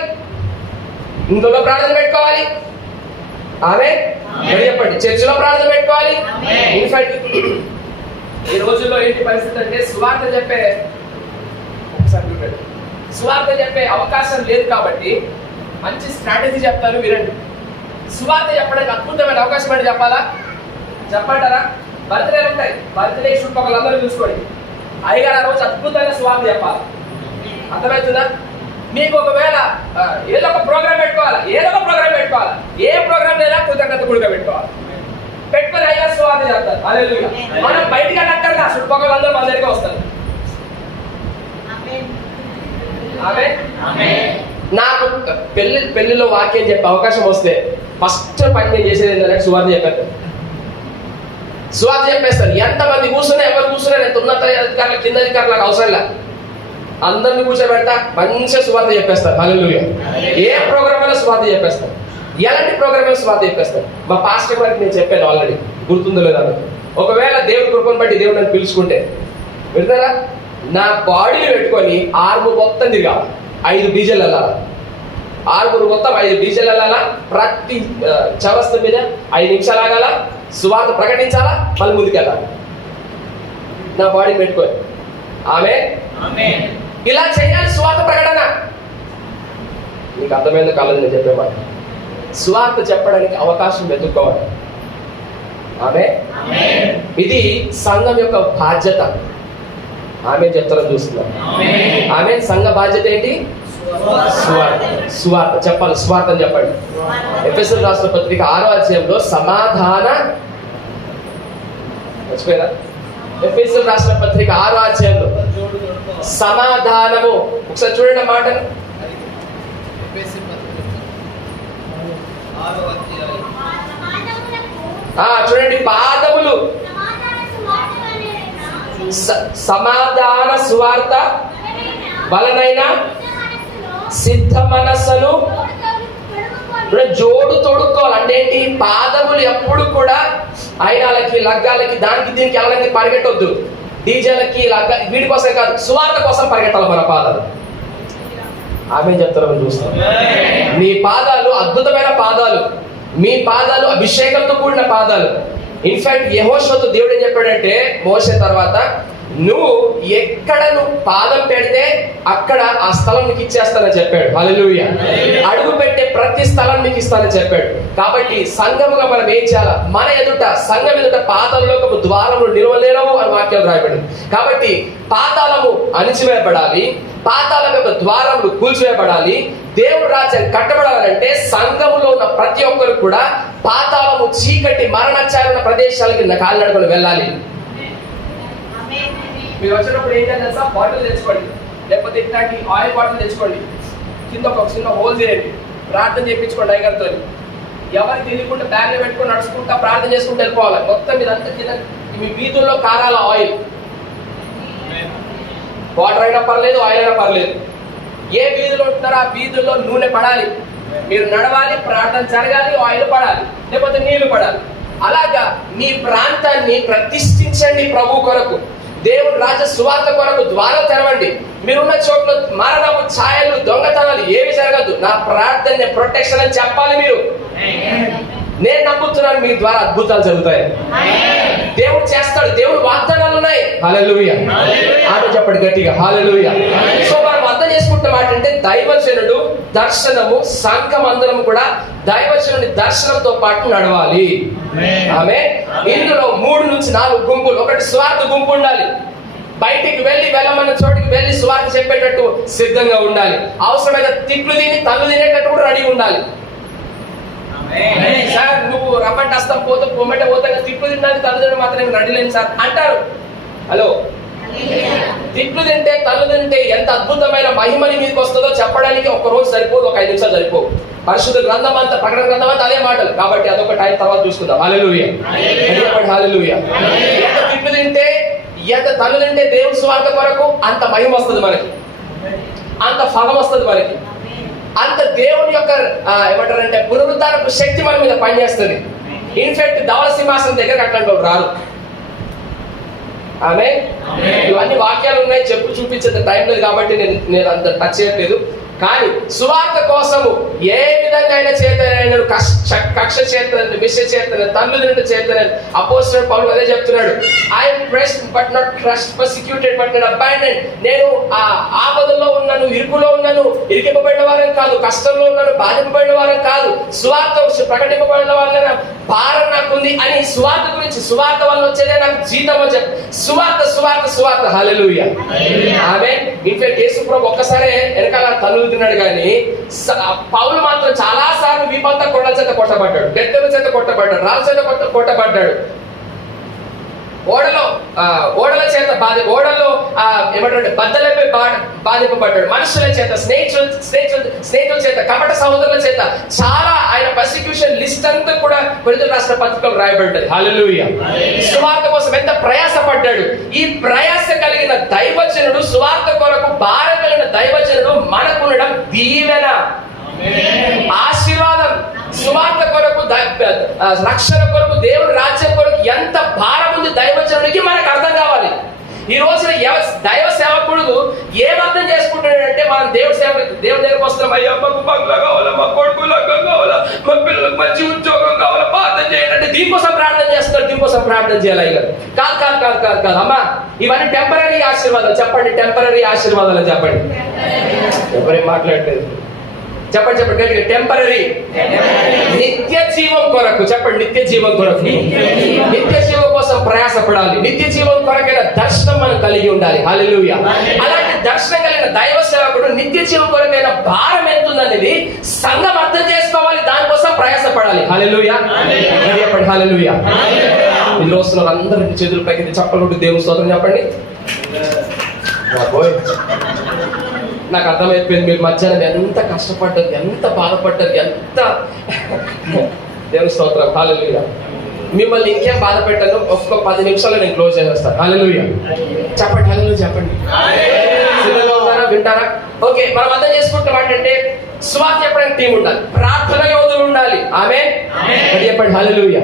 ఇంట్లో ప్రార్థన పెట్టుకోవాలి. ఆమేన్ చెప్పండి. చర్చిలో ప్రార్థన పెట్టుకోవాలి. ఇన్ఫాక్ట్ ఈ రోజుల్లో ఏంటి పరిస్థితి అంటే, సువార్త చెప్పే అవకాశం లేదు కాబట్టి మంచి స్ట్రాటజీ చెప్తారు, వినండి. సువార్త చెప్పడానికి అద్భుతమైన అవకాశం అంటే చెప్పంటారా? బర్త్డేలు ఉంటాయి, బర్త్డే చుట్టుపక్కలందరూ చూసుకోండి. అయ్యగారు ఆ రోజు అద్భుతమైన సువార్త చెప్పాలి. అర్థమవుతుందా? మీకు ఒకవేళ ఏదో ఒక ప్రోగ్రామ్ పెట్టుకోవాలి. ఏ ప్రోగ్రామ్ లేదా కృతజ్ఞత గుడిగా పెట్టుకొని అయ్యగారు సువార్త చెప్తారు. హల్లెలూయా. మనం బయటికి అక్కర్లా, చుట్టుపక్కలందరూ మన దగ్గరికి వస్తారు. నాకు పెళ్లిలో వాక్యం చెప్పే అవకాశం వస్తే ఫస్ట్ పని నేను చేసేది ఏంటంటే సువార్త చెప్పేస్తాను. ఎంతమంది కూర్చున్నా, ఎవరు కూర్చున్నా, ఎంత ఉన్నత అధికారులు, కింద అధికారులకు అవసరం లే, అందరినీ కూర్చోబెడతా, మంచిగా సువార్త చెప్పేస్తాను. హల్లెలూయా. ఏ ప్రోగ్రామ్ అయినా సువార్త చెప్పేస్తాను. ఎలాంటి ప్రోగ్రామ్ అయినా సువార్త చెప్పేస్తాను. మా పాస్టర్ గారికి నేను చెప్పాను ఆల్రెడీ, గుర్తుందో లేదా. ఒకవేళ దేవుడి కృపను బట్టి దేవుడు నన్ను పిలుచుకుంటే విడతారా, నా బాడీని పెట్టుకొని ఆర్ము మొత్తం తిరగాలి. 5 డీజెల్ వెళ్ళాలా, 6 మొత్తం 5 డీజెల్ వెళ్ళాలా. ప్రతి చవరస్త మీద 5 నిమిషాలు ఆగాల, సువార్త ప్రకటించాలా, మళ్ళీ ముందుకెళ్ళాలి. నా బాడీని పెట్టుకొని ఇలా చేయాలి. సువార్త ప్రకటన మీకు అర్థమైంది కాలేదు నేను చెప్పేమాట. సువార్త చెప్పడానికి అవకాశం వెతుక్కోవాలి. ఇది సంఘం యొక్క బాధ్యత. ఆమె చెప్తారని చూస్తున్నాం. ఆమె సంఘ బాధ్యత ఏంటి? సువార్త చెప్పాలి. సువార్త అని చెప్పండి. ఎఫెసీయుల రాష్ట్ర పత్రిక 6వ అధ్యాయంలో మర్చిపోయారా? ఎఫెసీయుల రాష్ట్ర పత్రిక 6వ అధ్యాయంలో సమాధానము. ఒకసారి చూడండి ఆ మాటను. చూడండి, పాదములు సమాధాన సువార్త వలనైన సిద్ధ మనస్సును జోడు తొడుక్కోవాలి. అంటే ఏంటి? పాదములు ఎప్పుడు కూడా అయినాలకి, లగ్గాలకి, దానికి దీనికి ఎవరికి పరిగెట్టొద్దు. డీజేలకి, లగ్గా, వీటి కోసం కాదు, సువార్త కోసం పరిగెట్టాలి మన పాదాలు. ఆమె చెప్తారని చూస్తాం. మీ పాదాలు అద్భుతమైన పాదాలు, మీ పాదాలు అభిషేకంతో కూడిన పాదాలు. ఇన్ఫాక్ట్ యెహోషువతో దేవుడు ఏం చెప్పాడంటే మోషే తర్వాత, నువ్వు ఎక్కడ నువ్వు పాదం పెడితే అక్కడ ఆ స్థలం నీకు ఇచ్చేస్తానని చెప్పాడు. హల్లెలూయా. అడుగు పెట్టే ప్రతి స్థలం నీకు ఇస్తానని చెప్పాడు. కాబట్టి సంఘముగా మనం ఏం చేయాలి? మన ఎదుట, సంఘం ఎదుట పాతాళలోకపు ద్వారములు నిలవలేరవు అని వాక్యాలు రాయబడింది. కాబట్టి పాతాళము అణిచివేయబడాలి, పాతాళం యొక్క ద్వారములు కూల్చివేయబడాలి. దేవుడు రాజ్యం కట్టబడాలంటే సంఘములో ఉన్న ప్రతి ఒక్కరు కూడా పాతాళము, చీకటి, మరణఛాయ ప్రదేశాలకి కాలినడకలు వెళ్ళాలి. మీరు వచ్చినప్పుడు ఏం చేయాలి తెలుసా? బాటిల్ తెచ్చుకోండి, లేకపోతే ఇట్లాంటి ఆయిల్ బాటిల్ తెచ్చుకోండి, కింద ఒక చిన్న హోల్ చేయండి, ప్రార్థన చేయించుకోండి అయ్యగారితో. ఎవరికి తెలియకుండా బ్యాగ్లో పెట్టుకొని నడుచుకుంటా ప్రార్థన చేసుకుంటూ వెళ్ళిపోవాలి. మొత్తం ఇదంతా కింద మీ వీధుల్లో కారాల ఆయిల్, వాటర్ అయినా పర్లేదు, ఆయిల్ అయినా పర్లేదు. ఏ వీధులు ఉంటున్నారో ఆ వీధుల్లో నూనె పడాలి, మీరు నడవాలి, ప్రార్థన జరగాలి, ఆయిల్ పడాలి, లేకపోతే నీళ్లు పడాలి. అలాగా మీ ప్రాంతాన్ని ప్రతిష్ఠించండి ప్రభు కొరకు, దేవుడు రాజ్య సువార్త కొరకు ద్వారం తెరవండి. మీరున్న చోట్ల మరణము, ఛాయలు, దొంగతనాలు ఏవి జరగదు. నా ప్రార్థన ప్రొటెక్షన్ అని చెప్పాలి మీరు. నేను నమ్ముతున్నాను మీ ద్వారా అద్భుతాలు జరుగుతాయి, దేవుడు చేస్తాడు, దేవుడు వాగ్దానాలు ఉన్నాయి. హల్లెలూయా. ఆట చెప్పండి గట్టిగా, హల్లెలూయా. సో మనం అర్థం చేసుకుంటున్న మాట అంటే దైవజనుడు, దర్శనము, సంఘం అందరం కూడా దైవజనుడి దర్శనంతో పాటు నడవాలి. ఆమె ఇందులో 3 నుంచి 4 గుంపులు. ఒకటి స్వార్థ గుంపు ఉండాలి, బయటికి వెళ్ళమన్న చోటికి వెళ్ళి స్వార్థ చెప్పేటట్టు సిద్ధంగా ఉండాలి. అవసరమైన తిట్లు తిని తల్లు తినేటట్టు కూడా రెడీ ఉండాలి. సార్ నువ్వు రమ్మంటే వస్తాం, పొమ్మంటే పోతా, తిట్లు తినడానికి తల్లు తినడం మాత్రం రెడీ లేను సార్ అంటారు. హలో, తిట్లు తింటే తల్లు తింటే ఎంత అద్భుతమైన మహిమని మీదకి వస్తుందో చెప్పడానికి ఒక రోజు సరిపోదు, ఒక 5 నిమిషాలు సరిపోదు. పరిశుద్ధ గ్రంథం అంతా, ప్రకటన గ్రంథం అంతా అదే మాటలు. కాబట్టి అదొక టైం తర్వాత చూసుకుందాం. హల్లెలూయా, హల్లెలూయా. ఎంత తిట్లు తింటే, ఎంత తల్లు తింటే దేవుని స్వార్థ కొరకు అంత మహిమ వస్తుంది మనకి, అంత ఫలం వస్తుంది మనకి, అంత దేవుని యొక్క ఏమంటారంటే పునరుద్ధారపు శక్తి మన మీద పనిచేస్తుంది. ఇన్ఫాక్ట్ ధవళ సింహాసనం దగ్గర అట్లాంటి వాళ్ళు రారు. ఆమె ఇవన్నీ వాక్యాలు ఉన్నాయి, చెప్పు చూపించేంత టైం లేదు కాబట్టి నేను అంత టచ్ చేయట్లేదు. కానీ సువార్త కోసము ఏ విధంగా అయినా చేతనైనా, కక్ష చేతనని, విష చేతనని, తల్లు తింటే చేతనని అపోస్తలుడు పౌలు అదే చెప్తున్నాడు. I'm pressed but not crushed, persecuted but not abandoned. నేను ఆ ఆపదలో ఉన్నాను, ఇరుకులో ఉన్నాను, ఇరికింపబడిన వారం కాదు, కష్టంలో ఉన్నాను, బాధింపబడిన వారం కాదు, సువార్త ప్రకటింపబడిన వాళ్ళ భారం నాకుంది అని సువార్త గురించి, సువార్త వల్ల వచ్చేదే నాకు జీతం అని చెప్పి సువార్త సువార్త సువార్త. హల్లెలూయా. ఆమేన్. ఇన్ఫాక్ట్ యేసు ప్రభు ఒక్కసారే వెనకాల తల్లు తిన్నాడు, కానీ పౌలు మాత్రం చాలా సార్లు వీపంతా కొండల చేత కొట్టబడ్డాడు, బెత్తల చేత కొట్టబడ్డాడు, రాళ్ళ చేత కొట్టబడ్డాడు, ఓడల చేత ఓడలో ఏమంటారంటే బద్దలపై బాధింపబడ్డాడు, మనుషుల చేత, స్నేహితుల చేత, కపట సహోదరుల చేత. చాలా ఆయన పర్సిక్యూషన్ లిస్ట్ అంతా కూడా కొరింథీయుల రాసిన పత్రికలో రాయబడ్డది. హల్లెలూయా. సువార్త కోసం ఎంత ప్రయాసపడ్డాడు. ఈ ప్రయాస కలిగిన దైవజనుడు, సువార్త కొరకు భారం కలిగిన దైవజనుడు మనకుండడం దీవెన, ఆశీర్వాదం. సువార్త కొరకు, రక్షణ కొరకు, దేవుని రాజ్యం కొరకు ఎంత భారం ఉంది దైవజనుడికి మనకు అర్థం కావాలి. ఈ రోజున దైవ సేవకుడు ఏం అర్థం చేసుకుంటాడంటే, మనం దేవుడి దగ్గరకు వస్తున్నాం, అయ్యా మాకు బంగ్లా కావాలా, మా కొడుకు లగ్గం కావాలా, మా పిల్లలకు మంచి ఉద్యోగం కావాలా, ప్రార్థన చేయాలంటే దీనికోసం ప్రార్థన చేస్తున్నారు, దీనికోసం ప్రార్థన చేయాలి. అయ్యారు కాదు కాదు కాదు కాదు కాదు అమ్మా, ఇవన్నీ టెంపరీ ఆశీర్వాదాలు. చెప్పండి, టెంపరీ ఆశీర్వాదాలు చెప్పండి. ఎవరేం మాట్లాడలేదు, చెప్పండి చెప్పండి గట్టిగా. టెంపరీ, నిత్య జీవం కొరకు చెప్పండి, నిత్య జీవం కొరకు, నిత్య జీవం కోసం ప్రయాసపడాలి. నిత్య జీవం కొరకైన దర్శనం మనం కలిగి ఉండాలి. హల్లెలూయా. అలాంటి దర్శనం కలిగిన దైవ సేవకుడు నిత్య జీవం కొరకైన భారం ఎంతుందనేది సంఘం అర్థం చేసుకోవాలి, దానికోసం ప్రయాసపడాలి. హల్లెలూయా. చెప్పండి హల్లెలూయా. ఈ రోజున అందరి చేతుల పైకి చప్పట్లు దేవుని స్తోత్రం చెప్పండి. నాకు అర్థమైపోయింది మీరు మధ్యాహ్నం ఎంత కష్టపడ్డారు, ఎంత బాధపడ్డారు, ఎంత దేవుని స్తోత్రం. హల్లెలూయా. మిమ్మల్ని ఇంకేం బాధ పెట్టాను, ఒక్క 10 నిమిషాల్లో నేను క్లోజ్ చేసేస్తాను. హల్లెలూయా. చెప్పండి హల్లెలూయా చెప్పండి. వింటారా? ఓకే, మనం అర్థం చేసుకుంటాం ఏంటంటే సువార్త చెప్పడానికి టీం ఉండాలి, ప్రార్థన యోధులు ఉండాలి. ఆమేన్. చెప్పండి హల్లెలూయా.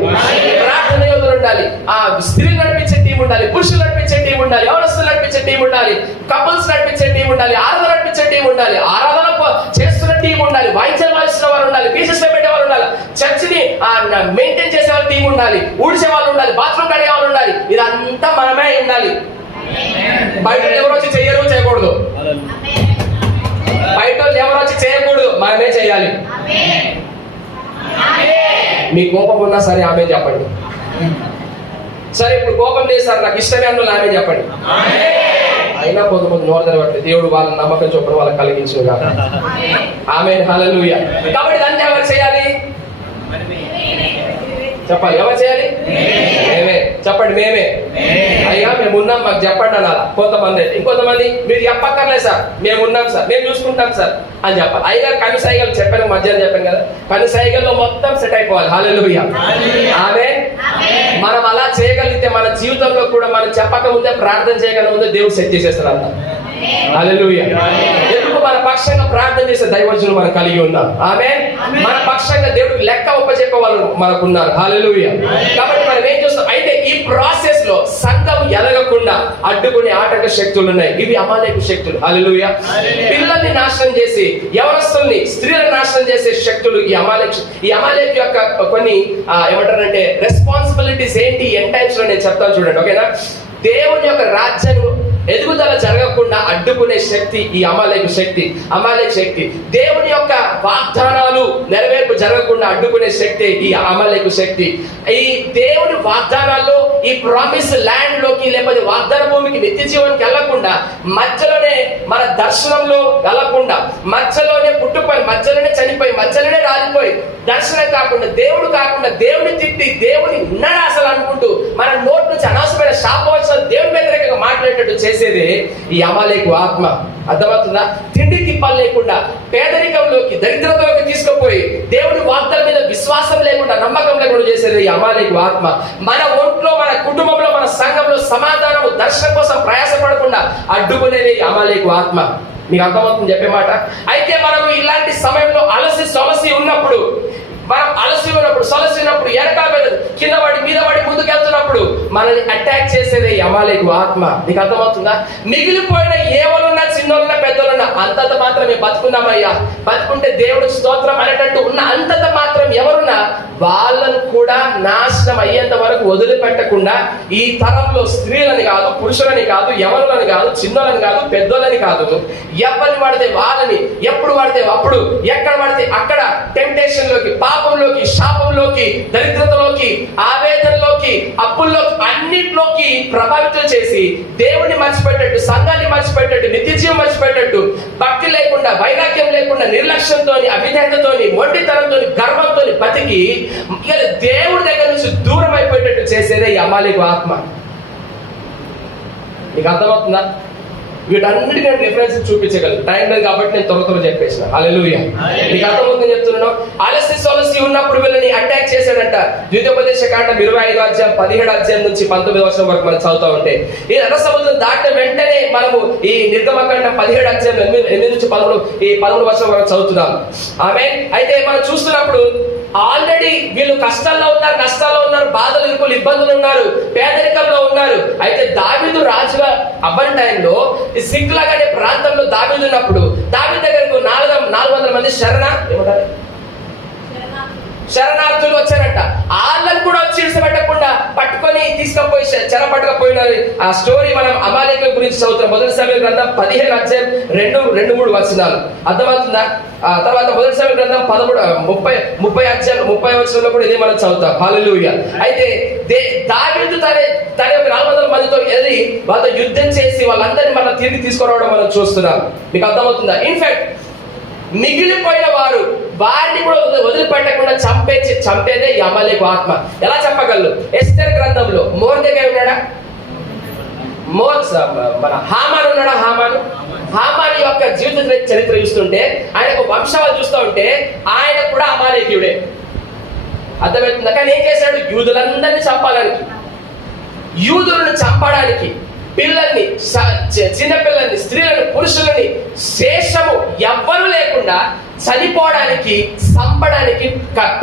ప్రార్థన యోధులు ఉండాలి, ఆ స్త్రీలు నడిపించే టీం ఉండాలి, పురుషులు నడిపించే టీం ఉండాలి, యవనస్తులు నడిపించే టీం ఉండాలి, కపుల్స్ నడిపించే టీం ఉండాలి, ఆరాధన నడిపించే టీం ఉండాలి. ఆరాధన చేస్తున్న టీం ఉండాలి, వాయిద్యాలు వాయిస్తున్న వారు ఉండాలి, పీసెస్ లో పెట్టే వాళ్ళు ఉండాలి, చర్చిని మెయింటైన్ చేసే వాళ్ళ టీం ఉండాలి, ఊడ్చే వాళ్ళు ఉండాలి, బాత్రూమ్ కడిగే వాళ్ళు ఉండాలి. ఇదంతా మనమే ఉండాలి. బయట ఎవరు వచ్చి చేయరు, చేయకూడదు. బయట ఎవరు వచ్చి చేయకూడదు, మనమే చేయాలి. మీ కోపం ఉన్నా సరే ఆమె చెప్పండి. సరే ఇప్పుడు కోపం లేదు సార్, నాకు ఇష్టమే అన్న ఆమె చెప్పండి. అయినా కొంతమంది నోరు తెరవట్లేదు. దేవుడు వాళ్ళ నమ్మకం చొప్పున వాళ్ళకి కలిగించుగా. ఆమేన్, హల్లెలూయా. కాబట్టి దాన్ని ఎవరు చేయాలి చెప్పాలి. ఎవరు చేయాలి? మేమే. చెప్పండి, మేమే. అయ్యా మేము ఉన్నాం, మాకు చెప్పండి అనాలా. కొంతమంది ఇంకొంతమంది మీరు చెప్పక్కర్లేదు సార్, మేము ఉన్నాం సార్, మేము చూసుకుంటాం సార్ అని చెప్పాలి. అయ్యా కను సైగలు చెప్పాను, మధ్యాహ్నం చెప్పాను కదా, కను సైగల్లో మొత్తం సెట్ అయిపోవాలి. హల్లెలూయా. ఆమేన్. మనం అలా చేయగలిగితే మన జీవితంలో కూడా మనం చెప్పక ముందే, ప్రార్థన చేయగల ముందే దేవుడు సెట్ చేసేస్తారు అంత. హల్లెలూయా. ఎందుకు మన పక్షంగా ప్రార్థన చేసే దైవజనులు మనం కలిగి ఉన్నాం. ఆమేన్. మన పక్షంగా దేవుడికి లెక్క ఒప్పచెప్పే వాళ్ళు మనకున్నారు. హల్లెలూయా. కాబట్టి మనం ఏం చూస్తాం అయితే ఈ ప్రాసెస్ లో సంఘం ఎదగకుండా అడ్డుకునే ఆటంక శక్తులు ఉన్నాయి. ఇవి అమాలేకు శక్తులు. హల్లెలూయా. పిల్లల్ని నాశనం చేసి, యవనస్తుల్ని, స్త్రీలను నాశనం చేసే శక్తులు ఈ అమాలేకు యొక్క కొన్ని ఏమంటారంటే రెస్పాన్సిబిలిటీస్ ఏంటి ఎండ్ టైమ్స్ లో నేను చెప్తాను చూడండి. ఓకేనా? దేవుని యొక్క రాజ్యం ఎదుగుదల జరగకుండా అడ్డుకునే శక్తి ఈ అమాలేకు శక్తి. దేవుని యొక్క వాగ్దానాలు నెరవేర్పు జరగకుండా అడ్డుకునే శక్తి ఈ అమాలేకు శక్తి. ఈ దేవుని వాగ్దానాల్లో, ఈ ప్రామిస్ ల్యాండ్ లోకి, లేకపోతే వాగ్దాన భూమికి, నిత్య జీవనానికి వెళ్లకుండా, మధ్యలోనే మన దర్శనంలో వెళ్లకుండా, మధ్యలోనే పుట్టుపోయి, మధ్యలోనే చనిపోయి, మధ్యలోనే రాలిపోయి, దర్శనం కాకుండా, దేవుడు కాకుండా, దేవుని తిట్టి, దేవుని ఉన్నాడు అసలు అనుకుంటూ మన నోటి నుంచి అనవసరమైన శాపవచనం దేవుని వ్యతిరేకంగా మాట్లాడేటట్టు చేసేది ఈ అమాలేకు ఆత్మ. అర్థమవుతుందా? తిండి తిప్పలు లేకుండా, పేదరికంలోకి, దరిద్రతలోకి తీసుకుపోయి, దేవుడి వాగ్దానం మీద విశ్వాసం లేకుండా, నమ్మకం లేకుండా చేసేది ఈ అమాలేకు ఆత్మ. మన ఒంట్లో, మన కుటుంబంలో, మన సంఘంలో సమాధానం, దర్శనం కోసం ప్రయాసపడకుండా అడ్డుకునేది ఈ అమాలేకు ఆత్మ. మీకు అర్థమవుతుంది చెప్పే మాట. అయితే మనం ఇలాంటి సమయంలో సొలసి ఉన్నప్పుడు, వెనకాల కింద పడి మీద పడి ముందుకెళ్తున్నప్పుడు మనల్ని అటాక్ చేసేది అమాలేకు ఆత్మ. నీకు అర్థమవుతుందా? మిగిలిపోయిన ఏవలున్నా, చిన్నోళ్ళున్నా, పెద్దలున్నా అంతంత మాత్రం మేము బతుకున్నామయ్యా, బతుకుంటే దేవుడు స్తోత్రం అనేటట్టు ఉన్న అంతంత మాత్రం ఎవరున్నా వాళ్ళను కూడా నాశనం అయ్యేంత వరకు వదిలిపెట్టకుండా, ఈ తరంలో స్త్రీలని కాదు, పురుషులని కాదు, యవనులని కాదు, చిన్నోళ్ళని కాదు, పెద్దోళ్ళని కాదు, ఎవరిని పడితే వాళ్ళని, ఎప్పుడు పడితే అప్పుడు, ఎక్కడ పడితే అక్కడ టెంప్టేషన్ లోకి, పాపంలోకి, శాపంలోకి, దరిద్రతలోకి, ఆవేదనలోకి, అప్పుల్లోకి, అన్నిట్లోకి ప్రభావితం చేసి దేవుడిని మర్చిపెట్టట్టు, సంఘాన్ని మర్చిపెట్టట్టు, నిత్యజీవం మర్చిపెట్టట్టు, భక్తి లేకుండా, వైరాగ్యం లేకుండా, నిర్లక్ష్యంతో, అవిధేయతతో, మొండితనంతో, గర్వంతో బతికి దేవుడి దగ్గర నుంచి దూరం అయిపోయేటట్టు చేసేదే ఈ అమాలేకు ఆత్మ. నీకు అర్థమవుతుందా? వీటన్నిటికీ నేను రిఫరెన్స్ చూపించగలను, టైం లేదు కాబట్టి నేను త్వర చెప్పేసిన. హల్లెలూయా. నీకు అర్థమవుతుందని చెప్తున్నాను. సొలసి ఉన్నప్పుడు వీళ్ళని అటాక్ చేశాడంట. ద్వితీయోపదేశకాండం 25 నుంచి 19 వరకు మనం చదువుతా ఉంటే, ఈ ఎర్ర సముద్రం దాటిన వెంటనే మనము ఈ నిర్గమకాండం 17 నుంచి 13 వరకు చదువుతున్నాం. ఆమేన్. అయితే మనం చూస్తున్నప్పుడు ఆల్రెడీ వీళ్ళు కష్టాల్లో ఉన్నారు, నష్టాల్లో ఉన్నారు, బాధలు, ఇరుకులు, ఇబ్బందులు ఉన్నారు, పేదరికంలో ఉన్నారు. అయితే దావీదు రాజుగా అవ్వని టైంలో సిక్లగ్ అనే ప్రాంతంలో దావీదు ఉన్నప్పుడు, దావీదు దగ్గరకు 400 మంది శరణార్థులు వచ్చారంట. వాళ్ళని కూడా వచ్చి ఇడిసిపెట్టకుండా పట్టుకొని తీసుకపోయి చెరపట్టుకపోయిన ఆ స్టోరీ మనం అమాలేకుల గురించి చదువుతాం. 1 సమూయేలు గ్రంథం 15 వచనాలు. అర్థమవుతుందా? తర్వాత 1 సమూయేలు గ్రంథం 30 వచనంలో కూడా ఇదే మనం చదువుతాం. హల్లెలూయా. అయితే దావీదు తన 400 మందితో వెళ్ళి వాళ్ళతో యుద్ధం చేసి వాళ్ళందరినీ మనం తిరిగి తీసుకురావడం మనం చూస్తున్నాం. మీకు అర్థమవుతుందా? ఇన్ఫాక్ట్ మిగిలిపోయిన వారిని కూడా వదిలిపెట్టకుండా చంపేదే ఈ అమాలేకు ఆత్మ. ఎలా చెప్పగలరు? ఎస్తేర్ గ్రంథంలో మొర్దెకై ఉన్నాడా? మన హామాను ఉన్నాడా? హామాను యొక్క జీవిత చరిత్ర చూస్తుంటే, ఆయన ఒక వంశావళి చూస్తూ ఉంటే ఆయన కూడా అమాలేకీయుడే. అర్థమవుతుందా? కానీ ఏం చేశాడు? యూదులందరినీ చంపాలని, యూదులను చంపడానికి, పిల్లల్ని, చిన్నపిల్లల్ని, స్త్రీలను, పురుషులని, శేషము ఎవ్వరూ లేకుండా చనిపోవడానికి, చంపడానికి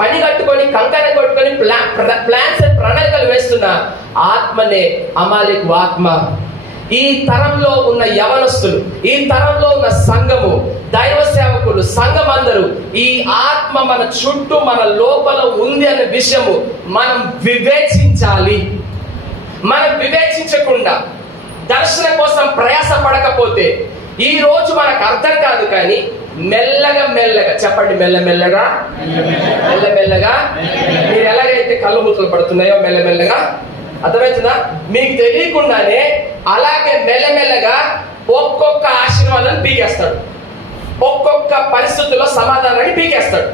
పని కట్టుకొని, కంకణం కొట్టుకొని ప్లాన్స్, ప్రణాళికలు వేస్తున్న ఆత్మనే అమాలేకు ఆత్మ. ఈ తరంలో ఉన్న యవనస్తులు, ఈ తరంలో ఉన్న సంఘము, దైవ సేవకులు, సంఘం అందరూ ఈ ఆత్మ మన చుట్టూ మన లోపల ఉంది అనే విషయము మనం వివేచించాలి. మనం వివేచించకుండా దర్శనం కోసం ప్రయాస పడకపోతే ఈ రోజు మనకు అర్థం కాదు. కానీ మెల్లగా మెల్లగా చెప్పండి, మెల్లమెల్లగా మెల్లమెల్లగా మీరు ఎలాగైతే కళ్ళు మూతలు పడుతున్నాయో మెల్లమెల్లగా అర్థమవుతుందా? మీకు తెలియకుండానే అలాగే మెల్లమెల్లగా ఒక్కొక్క ఆశీర్వాదాన్ని పీకేస్తాడు, ఒక్కొక్క పరిస్థితుల్లో సమాధానాన్ని పీకేస్తాడు,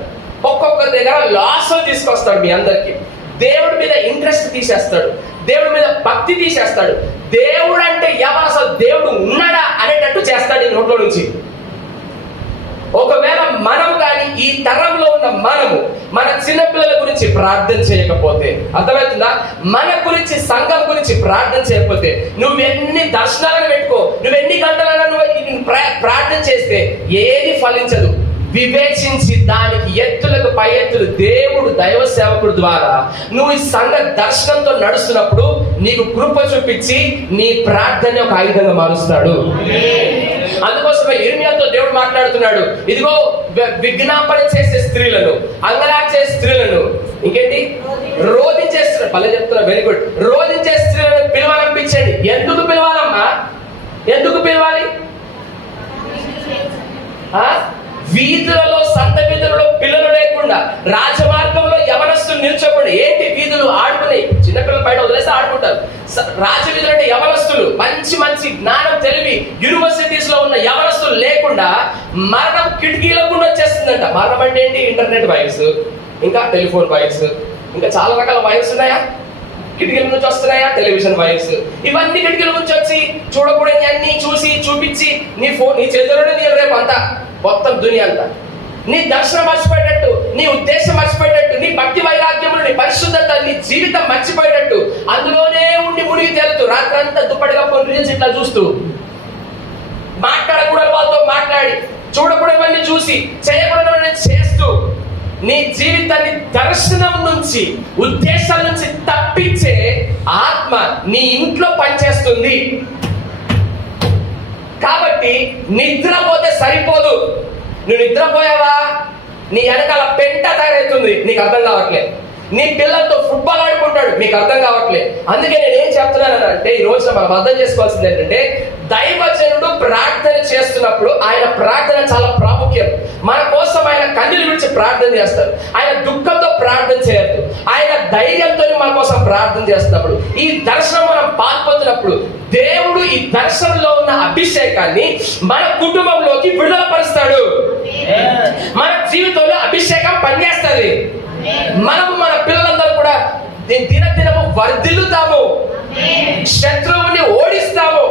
ఒక్కొక్క దగ్గర లాస్ తీసుకొస్తాడు. మీ అందరికి దేవుడి మీద ఇంట్రెస్ట్ తీసేస్తాడు, దేవుడి మీద భక్తి తీసేస్తాడు. దేవుడు అంటే ఎవరు, అసలు దేవుడు ఉన్నాడా అనేటట్టు చేస్తాడు ఈ నోట్లో నుంచి. ఒకవేళ మనం కానీ ఈ తరంలో ఉన్న మనము మన చిన్నపిల్లల గురించి ప్రార్థన చేయకపోతే, అర్థమవుతుందా? మన గురించి, సంఘం గురించి ప్రార్థన చేయకపోతే, నువ్వెన్ని దర్శనాలను పెట్టుకో, నువ్వెన్ని గంటలను నువ్వు ప్రార్థన చేస్తే ఏది ఫలించదు. వివేచించి దానికి ఎత్తులకు పై ఎత్తులు దేవుడు దైవ సేవకుడు ద్వారా నువ్వు ఈ సంఘ దర్శనంతో నడుస్తున్నప్పుడు నీకు కృప చూపించి నీ ప్రార్థన ఒక ఆయుధంగా మారుస్తాడు. అందుకోసమే ఇర్మియాతో దేవుడు మాట్లాడుతున్నాడు, ఇదిగో విజ్ఞాపన చేసే స్త్రీలను, అంగలార్చే స్త్రీలను, ఇంకేంటి రోధించే స్త్రీ, పల్లె చెప్తున్నా, వెరీ గుడ్, రోధించే స్త్రీలను పిలవాలనిపించండి. ఎందుకు పిలవాలమ్మా? ఎందుకు పిలవాలి? వీధులలో, సంత వీధులలో పిల్లలు లేకుండా, రాజమార్గంలో యవనస్తులు నిల్చోకుండా, ఏంటి వీధులు ఆడుకునే చిన్నపిల్లలు బయట వదిలేస్తే ఆడుకుంటారు. రాజవీధులు అంటే యవనస్తులు, మంచి మంచి జ్ఞానం, తెలివి, యూనివర్సిటీస్ లో ఉన్న యవనస్తులు లేకుండా మరణం కిటికీలో కూడా వచ్చేస్తుందంట. మరణం అంటే ఏంటి? ఇంటర్నెట్ వైరస్, ఇంకా టెలిఫోన్ వైరస్, ఇంకా చాలా రకాల వైరస్ ఉన్నాయా? కిటికీల నుంచి వస్తున్నాయా? Television virus. ఇవన్నీ కిటికీల నుంచి వచ్చి చూడకూడని అన్ని చూసి చూపించి నీ చేతిలోనే నీ రేపు అంతా మొత్తం దునియా అంతా నీ దర్శనం మర్చిపోయేటట్టు, నీ ఉద్దేశం మర్చిపోయేటట్టు, నీ భక్తి వైరాగ్యములు, నీ పరిశుద్ధత, నీ జీవితం మర్చిపోయేటట్టు అందులోనే ఉండి మునిగి తేలుతూ రాత్రంతా దుప్పటిగా రీల్స్ ఇట్లా చూస్తూ, మాట్లాడకూడదు వాళ్ళతో మాట్లాడి, చూడకూడవన్నీ చూసి, చేయకూడదు చేస్తూ నీ జీవితాన్ని దర్శనం నుంచి, ఉద్దేశాల నుంచి తప్పించే ఆత్మ నీ ఇంట్లో పనిచేస్తుంది. కాబట్టి నిద్రపోతే సరిపోదు. నువ్వు నిద్రపోయావా, నీ వెనకాల పెంట తయారవుతుంది, నీకు అర్థం కావట్లేదు. నీ పిల్లలతో ఫుట్బాల్ ఆడుకుంటాడు, మీకు అర్థం కావట్లేదు. అందుకే నేను ఏం చెప్తున్నాను అంటే, ఈ రోజున మనం అర్థం చేసుకోవాల్సింది ఏంటంటే, దైవజనుడు ప్రార్థన చేస్తున్నప్పుడు ఆయన ప్రార్థన చాలా ప్రాముఖ్యం. మన కోసం ఆయన కన్నీళ్ళు విడిచి ప్రార్థన చేస్తారు. ఆయన దుఃఖంతో ప్రార్థన చేయద్దు, ఆయన ధైర్యంతో మన కోసం ప్రార్థన చేస్తున్నప్పుడు, ఈ దర్శనం మనం పాల్పొందినప్పుడు దేవుడు ఈ దర్శనంలో ఉన్న అభిషేకాన్ని మన కుటుంబంలోకి విడుదల పరుస్తాడు. మన జీవితంలో అభిషేకం పనిచేస్తుంది. మనము మన పిల్లలందరూ కూడా దినదినము వర్ధిల్లుతాము, శత్రువుని ఓడిస్తాము.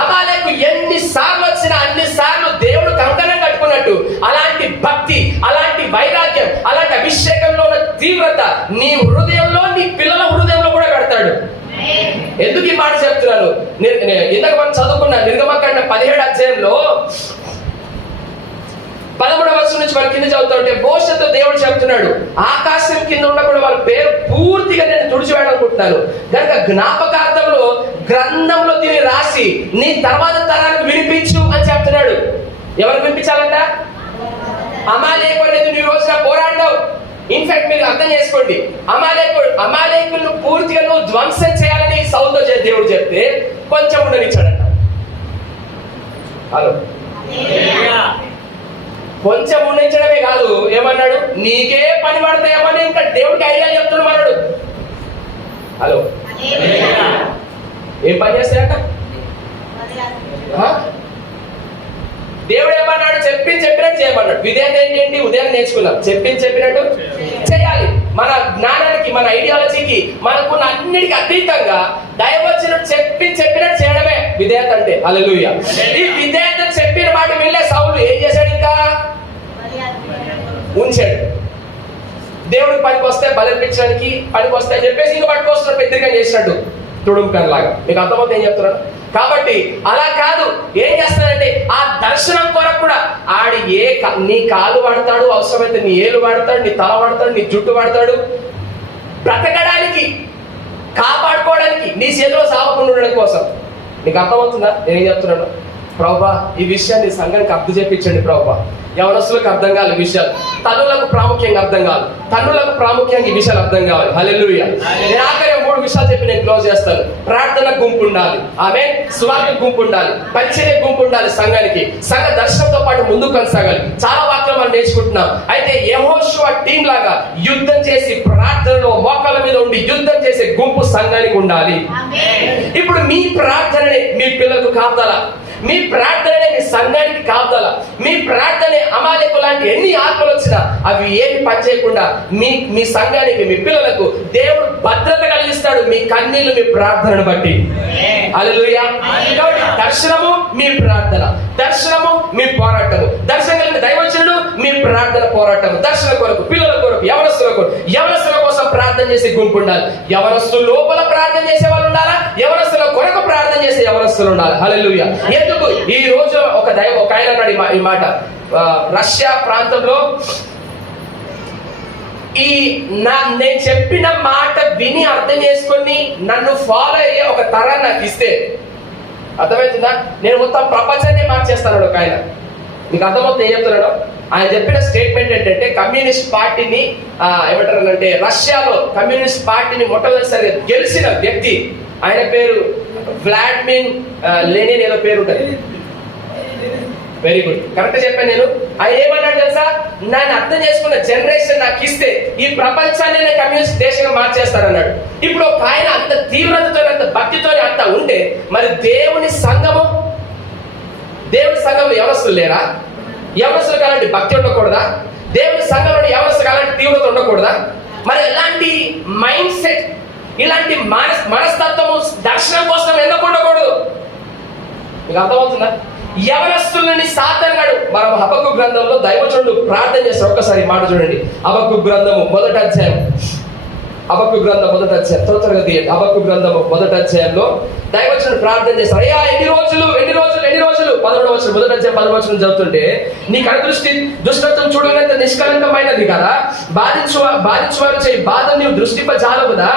అమాలేకు ఎన్నిసార్లు వచ్చినా అన్నిసార్లు దేవుడు కంకణం కట్టుకున్నట్టు అలాంటి భక్తి, అలాంటి వైరాగ్యం, అలాంటి అభిషేకంలో ఉన్న తీవ్రత నీ హృదయంలో, నీ పిల్లల హృదయంలో కూడా పెడతాడు. ఎందుకు ఈ మాట చెప్తున్నాను? ఇందాక మనం చదువుకున్న నిర్గమకాండ 17వ అధ్యాయంలో 13వ వచనం నుంచి మన కింద చదువుతుంటే మోషేతో దేవుడు చెప్తున్నాడు, ఆకాశం కింద ఉండకుండా వాళ్ళ పేరు పూర్తిగా నేను తుడిచివేయాలనుకుంటున్నాను కనుక జ్ఞాపకార్థంలో గ్రంథంలో దీన్ని రాసి నీ తర్వాత తరానికి వినిపించు అని చెప్తున్నాడు. ఎవరు వినిపించాలంట? అమాలేకు అనేది నీ రోజున పోరాడతావు. ఇన్ఫాక్ట్ మీరు అర్థం చేసుకోండి, అమాలేకులను పూర్తిగా నువ్వు ధ్వంసం చేయాలని సౌలుతో దేవుడు చెప్తే కొంచెం ఉండనిచ్చాడంట. హలో, కొంచెం ఉండించడమే కాదు, ఏమన్నాడు? నీకే పని పడతాయేమని ఇంకా దేవుడికి ఐడియా చెప్తున్నాడు. హలో, ఏం పని చేస్తాయంట? దేవుడు ఏమన్నాడు? చెప్పినట్టు చేయమన్నాడు. విధేయత ఏంటి? ఉదయం నేర్చుకున్నాం, చెప్పినట్టు చేయాలి. మన జ్ఞానానికి, మన ఐడియాలజీకి, మనకున్న అన్నిటికీ అతీతంగా దైవజనుడు చెప్పినట్టు చేయడమే విధేయత అంటే. హల్లెలూయా. ఈ విధేయత చెప్పిన మాట వెళ్ళే సౌలు ఏం చేశాడు? ఇంకా ఉంచాడు. దేవుడికి పనికి వస్తే బలర్పించడానికి పనికి వస్తే అని చెప్పేసి ఇంకా పట్టుకొస్తున్నాడు, పెద్దరికం చేసినట్టు తుడుముకన్ లాగా. మీకు అర్థమవుతుంది ఏం చెప్తున్నాడు? కాబట్టి అలా కాదు, ఏం చేస్తాడంటే ఆ దర్శనం కొరకు కూడా ఆడి నీ కాలు వాడతాడు, అవసరమైతే నీ ఏలు వాడతాడు, నీ తల వాడతాడు, నీ జుట్టు వాడతాడు. బ్రతకడానికి, కాపాడుకోవడానికి, నీ చేతిలో సావకుండా ఉండడం కోసం. నీకు అర్థమవుతుందా నేనేం చెప్తున్నాను? ప్రభువా ఈ విషయాన్ని సంఘానికి అర్థం చేయించండి ప్రభువా. యవనస్తులకు అర్థం కావాలి ఈ విషయాలు, తల్లులకు ప్రాముఖ్యంగా అర్థం కావాలి, తండ్రులకు ప్రాముఖ్యంగా ఈ విషయాలు అర్థం కావాలి. హల్లెలూయా. నేను ఆఖరి 3 విషయాలు చెప్పి నేను క్లోజ్ చేస్తాను. ప్రార్థన గుంపు ఉండాలి, ఆమేన్. సువార్త గుంపు ఉండాలి, పరిచర్య గుంపు ఉండాలి, సంఘానికి సంఘ దర్శనంతో పాటు ముందుకు కొనసాగాలి. చాలా వాక్యాలు మనం నేర్చుకుంటున్నాం. అయితే యెహోషువ టీం లాగా యుద్ధం చేసి ప్రార్థనలో మోకాళ్ళ మీద ఉండి యుద్ధం చేసే గుంపు సంఘానికి ఉండాలి. ఇప్పుడు మీ ప్రార్థననే మీ పిల్లలకు కాపుదల, మీ ప్రార్థననే మీ సంఘానికి కాపుదల, మీ ప్రార్థనే అమాలేకు లాంటి ఎన్ని ఆత్మలు వచ్చినా అవి ఏమి పనిచేయకుండా మీ సంఘానికి మీ పిల్లలకు దేవుడు భద్రత కలిగిస్తాడు మీ కన్నీళ్లు మీ ప్రార్థనను బట్టి. హల్లెలూయా. కాబట్టి దర్శనము మీ ప్రార్థన, దర్శనము మీ పోరాటము, దర్శనం కలిగిన దైవజనుడు మీ ప్రార్థన పోరాటము, దర్శనం కొరకు, పిల్లల కొరకు, యవనస్తుల కొరకు, యవనస్తుల కోసం ప్రార్థన చేసే గుంపు ఉండాలి. యవనస్తుల లోపల ప్రార్థన చేసే వాళ్ళు ఉండాలా, యవనస్తుల కొరకు ప్రార్థన చేసే యవనస్తులు ఉండాలి. హల్లెలూయా. ఎందుకు ఈ రోజు ఒక ఆయన అన్నాడు ఈ మాట, రష్యా ప్రాంతంలో నేను చెప్పిన మాట విని అర్థం చేసుకొని నన్ను ఫాలో అయ్యే ఒక తరాన్ని నాకు ఇస్తే, అర్థమవుతుందా, నేను మొత్తం ప్రపంచాన్ని మార్చేస్తాను ఒక ఆయన. మీకు అర్థమవుతుంది ఏం చెప్తున్నాడు? ఆయన చెప్పిన స్టేట్మెంట్ ఏంటంటే కమ్యూనిస్ట్ పార్టీని ఏమంటారు అంటే రష్యాలో కమ్యూనిస్ట్ పార్టీని మొట్టమొదటిసారి గెలిచిన వ్యక్తి, ఆయన పేరు వ్లాడిమిర్ లెనిన్ ఏదో పేరు ఉంటుంది. వెరీ గుడ్, కరెక్ట్ చెప్పాను నేను. ఆయన ఏమన్నాడు తెలుసా? నన్ను అర్థం చేసుకున్న జనరేషన్ నాకు ఇస్తే ఈ ప్రపంచాన్ని నేను కమ్యూనిస్ట్ దేశంగా మార్చేస్తానన్నాడు. ఇప్పుడు ఒక ఆయన అంత తీవ్రతతో అంత భక్తితో అంత ఉంటే మరి దేవుని సంఘము యవనస్తులు లేరా? యవనస్తులకు అలాంటి భక్తి ఉండకూడదా? దేవుని సంఘంలో యవనస్తులకు అలాంటి తీవ్రత ఉండకూడదా? మరి ఎలాంటి మైండ్ సెట్, ఇలాంటి మనస్తత్వము దర్శనం కోసం ఎందుకు ఉండకూడదు? మీకు అర్థమవుతుందా? యవనస్తులని సాతానుగాడు. మనం హబక్కు గ్రంథంలో దైవజనుడు ప్రార్థన చేస్తారు. ఒక్కసారి మాట చూడండి. హబక్కు గ్రంథము 1వ అధ్యాయం, హబక్కు గ్రంథం 1వ అధ్యాయం, త్వరగా తీయండి. హబక్కు గ్రంథము 1వ అధ్యాయంలో దైవజనుడు ప్రార్థన చేస్తారు. అయ్యా ఎన్ని రోజులు 11వ వచనం 1వ అధ్యాయం 11వ వచనం చదువుతుంటే, నీ కనుదృష్టి దుష్టత్వం చూడనంత నిష్కలంకమైనది కదా, బాధించువారు చేయి బాధ నీవు దృష్టింపజాలవుదా,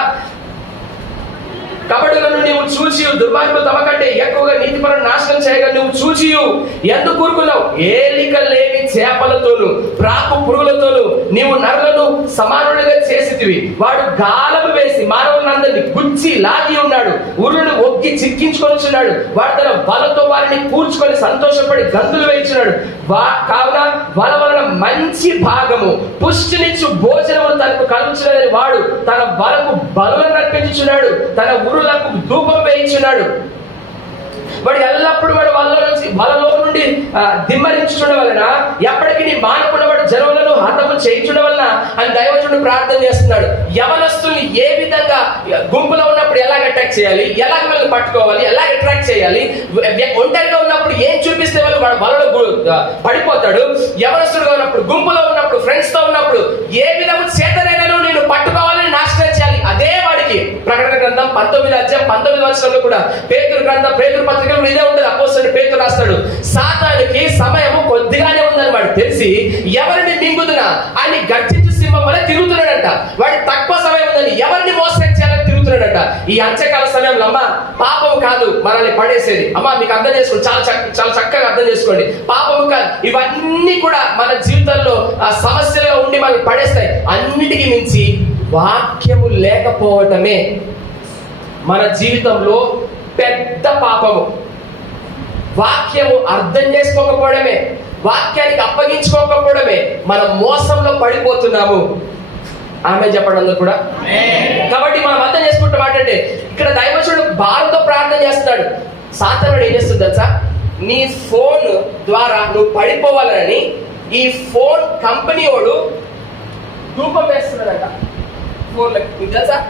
కపటులను నీవు చూచి దుర్మార్గులు తమ కంటే ఎక్కువగా నీతిపరులను నాశనం చేయగా నువ్వు చూచి ఎందుకు కూరుకున్నావు? ఏలిక లేని చేపలతోను ప్రాకు పురుగులతోను నీవు నరులను సమానులుగా చేసితివి. వాడు గాలము వేసి మానవులందరినీ గుచ్చి లాగి ఉన్నాడు, ఉరులను ఒగ్గి చిక్కించుకొనిచున్నాడు. వాడు తన వలతో వారిని కూర్చుకొని సంతోషపడి గంతులు వేయించున్నాడు. కావున వల వలన మంచి భాగము పుష్టినిచ్చు భోజనము తనకు కలుగుచున్నదని వాడు తన వలకు బలులను అర్పించుచున్నాడు, తన ఉరులకు ధూపం వేయించున్నాడు. వాడు ఎల్లప్పుడు వాడు వలలో నుండి దిమ్మరించుండడం వలన ఎప్పటికీ నీ మానకుండా వాడు జనములను హతము చేయించడం వలన అని దైవజనుడు ప్రార్థన చేస్తున్నాడు. యవనస్తుల్ని ఏ విధంగా గుంపులో ఉన్నప్పుడు ఎలాగ అటాక్ చేయాలి, ఎలాగ వాళ్ళని పట్టుకోవాలి, ఎలాగ అట్రాక్ట్ చేయాలి, ఒంటరిగా ఉన్నప్పుడు ఏం చూపిస్తే వాళ్ళు వలలో పడిపోతాడు, యవనస్తుడుగా ఉన్నప్పుడు, గుంపులో ఉన్నప్పుడు, ఫ్రెండ్స్ తో ఉన్నప్పుడు ఏ విధము చేతనైనా నేను పట్టుకోవాలని నాశనం చేయాలి. అదే వాడికి ప్రకటన గ్రంథం 19వ అధ్యాయం 19వ వచనంలో కూడా పేతురు పత్రికలో ఇదే ఉంటుంది. అపోస్తలుడు పేతురు రాస్తాడు, సాతానుకి సమయము కొద్దిగానే ఉందని వాడు తెలిసి ఎవరిని మింగుదునా అని గర్జించు సింహం వల్ల తిరుగుతున్నాడంట. వాడి తక్కువ సమయం ఉందని ఎవరిని మోసం చేయాలని తిరుగుతున్నాడంట. ఈ అంత్యకాల సమయంలో అమ్మ పాపము కాదు మనల్ని పడేసేది. అమ్మ మీకు అర్థం చేసుకోండి, చాలా చక్కగా అర్థం చేసుకోండి. పాపము కాదు, ఇవన్నీ కూడా మన జీవితంలో సమస్యలుగా ఉండి మనల్ని పడేస్తాయి. అన్నిటికీ మించి వాక్యము లేకపోవటమే మన జీవితంలో పెద్ద పాపము. వాక్యము అర్థం చేసుకోకపోవడమే, వాక్యానికి అప్పగించుకోకపోవడమే మనం మోసంలో పడిపోతున్నాము. ఆమె చెప్పండి అందరూ కూడా. కాబట్టి మనం అర్థం చేసుకుంటాం అంటే ఇక్కడ దైవజనుడు బాధతో ప్రార్థన చేస్తున్నాడు. సాతానుడు ఏం చేస్తుంది తెలుసా? నీ ఫోన్ ద్వారా నువ్వు పడిపోవాలని ఈ ఫోన్ కంపెనీ వాడు ధూపం వేస్తున్నాడంట ఫోన్లకి. మీకు తెలుసా?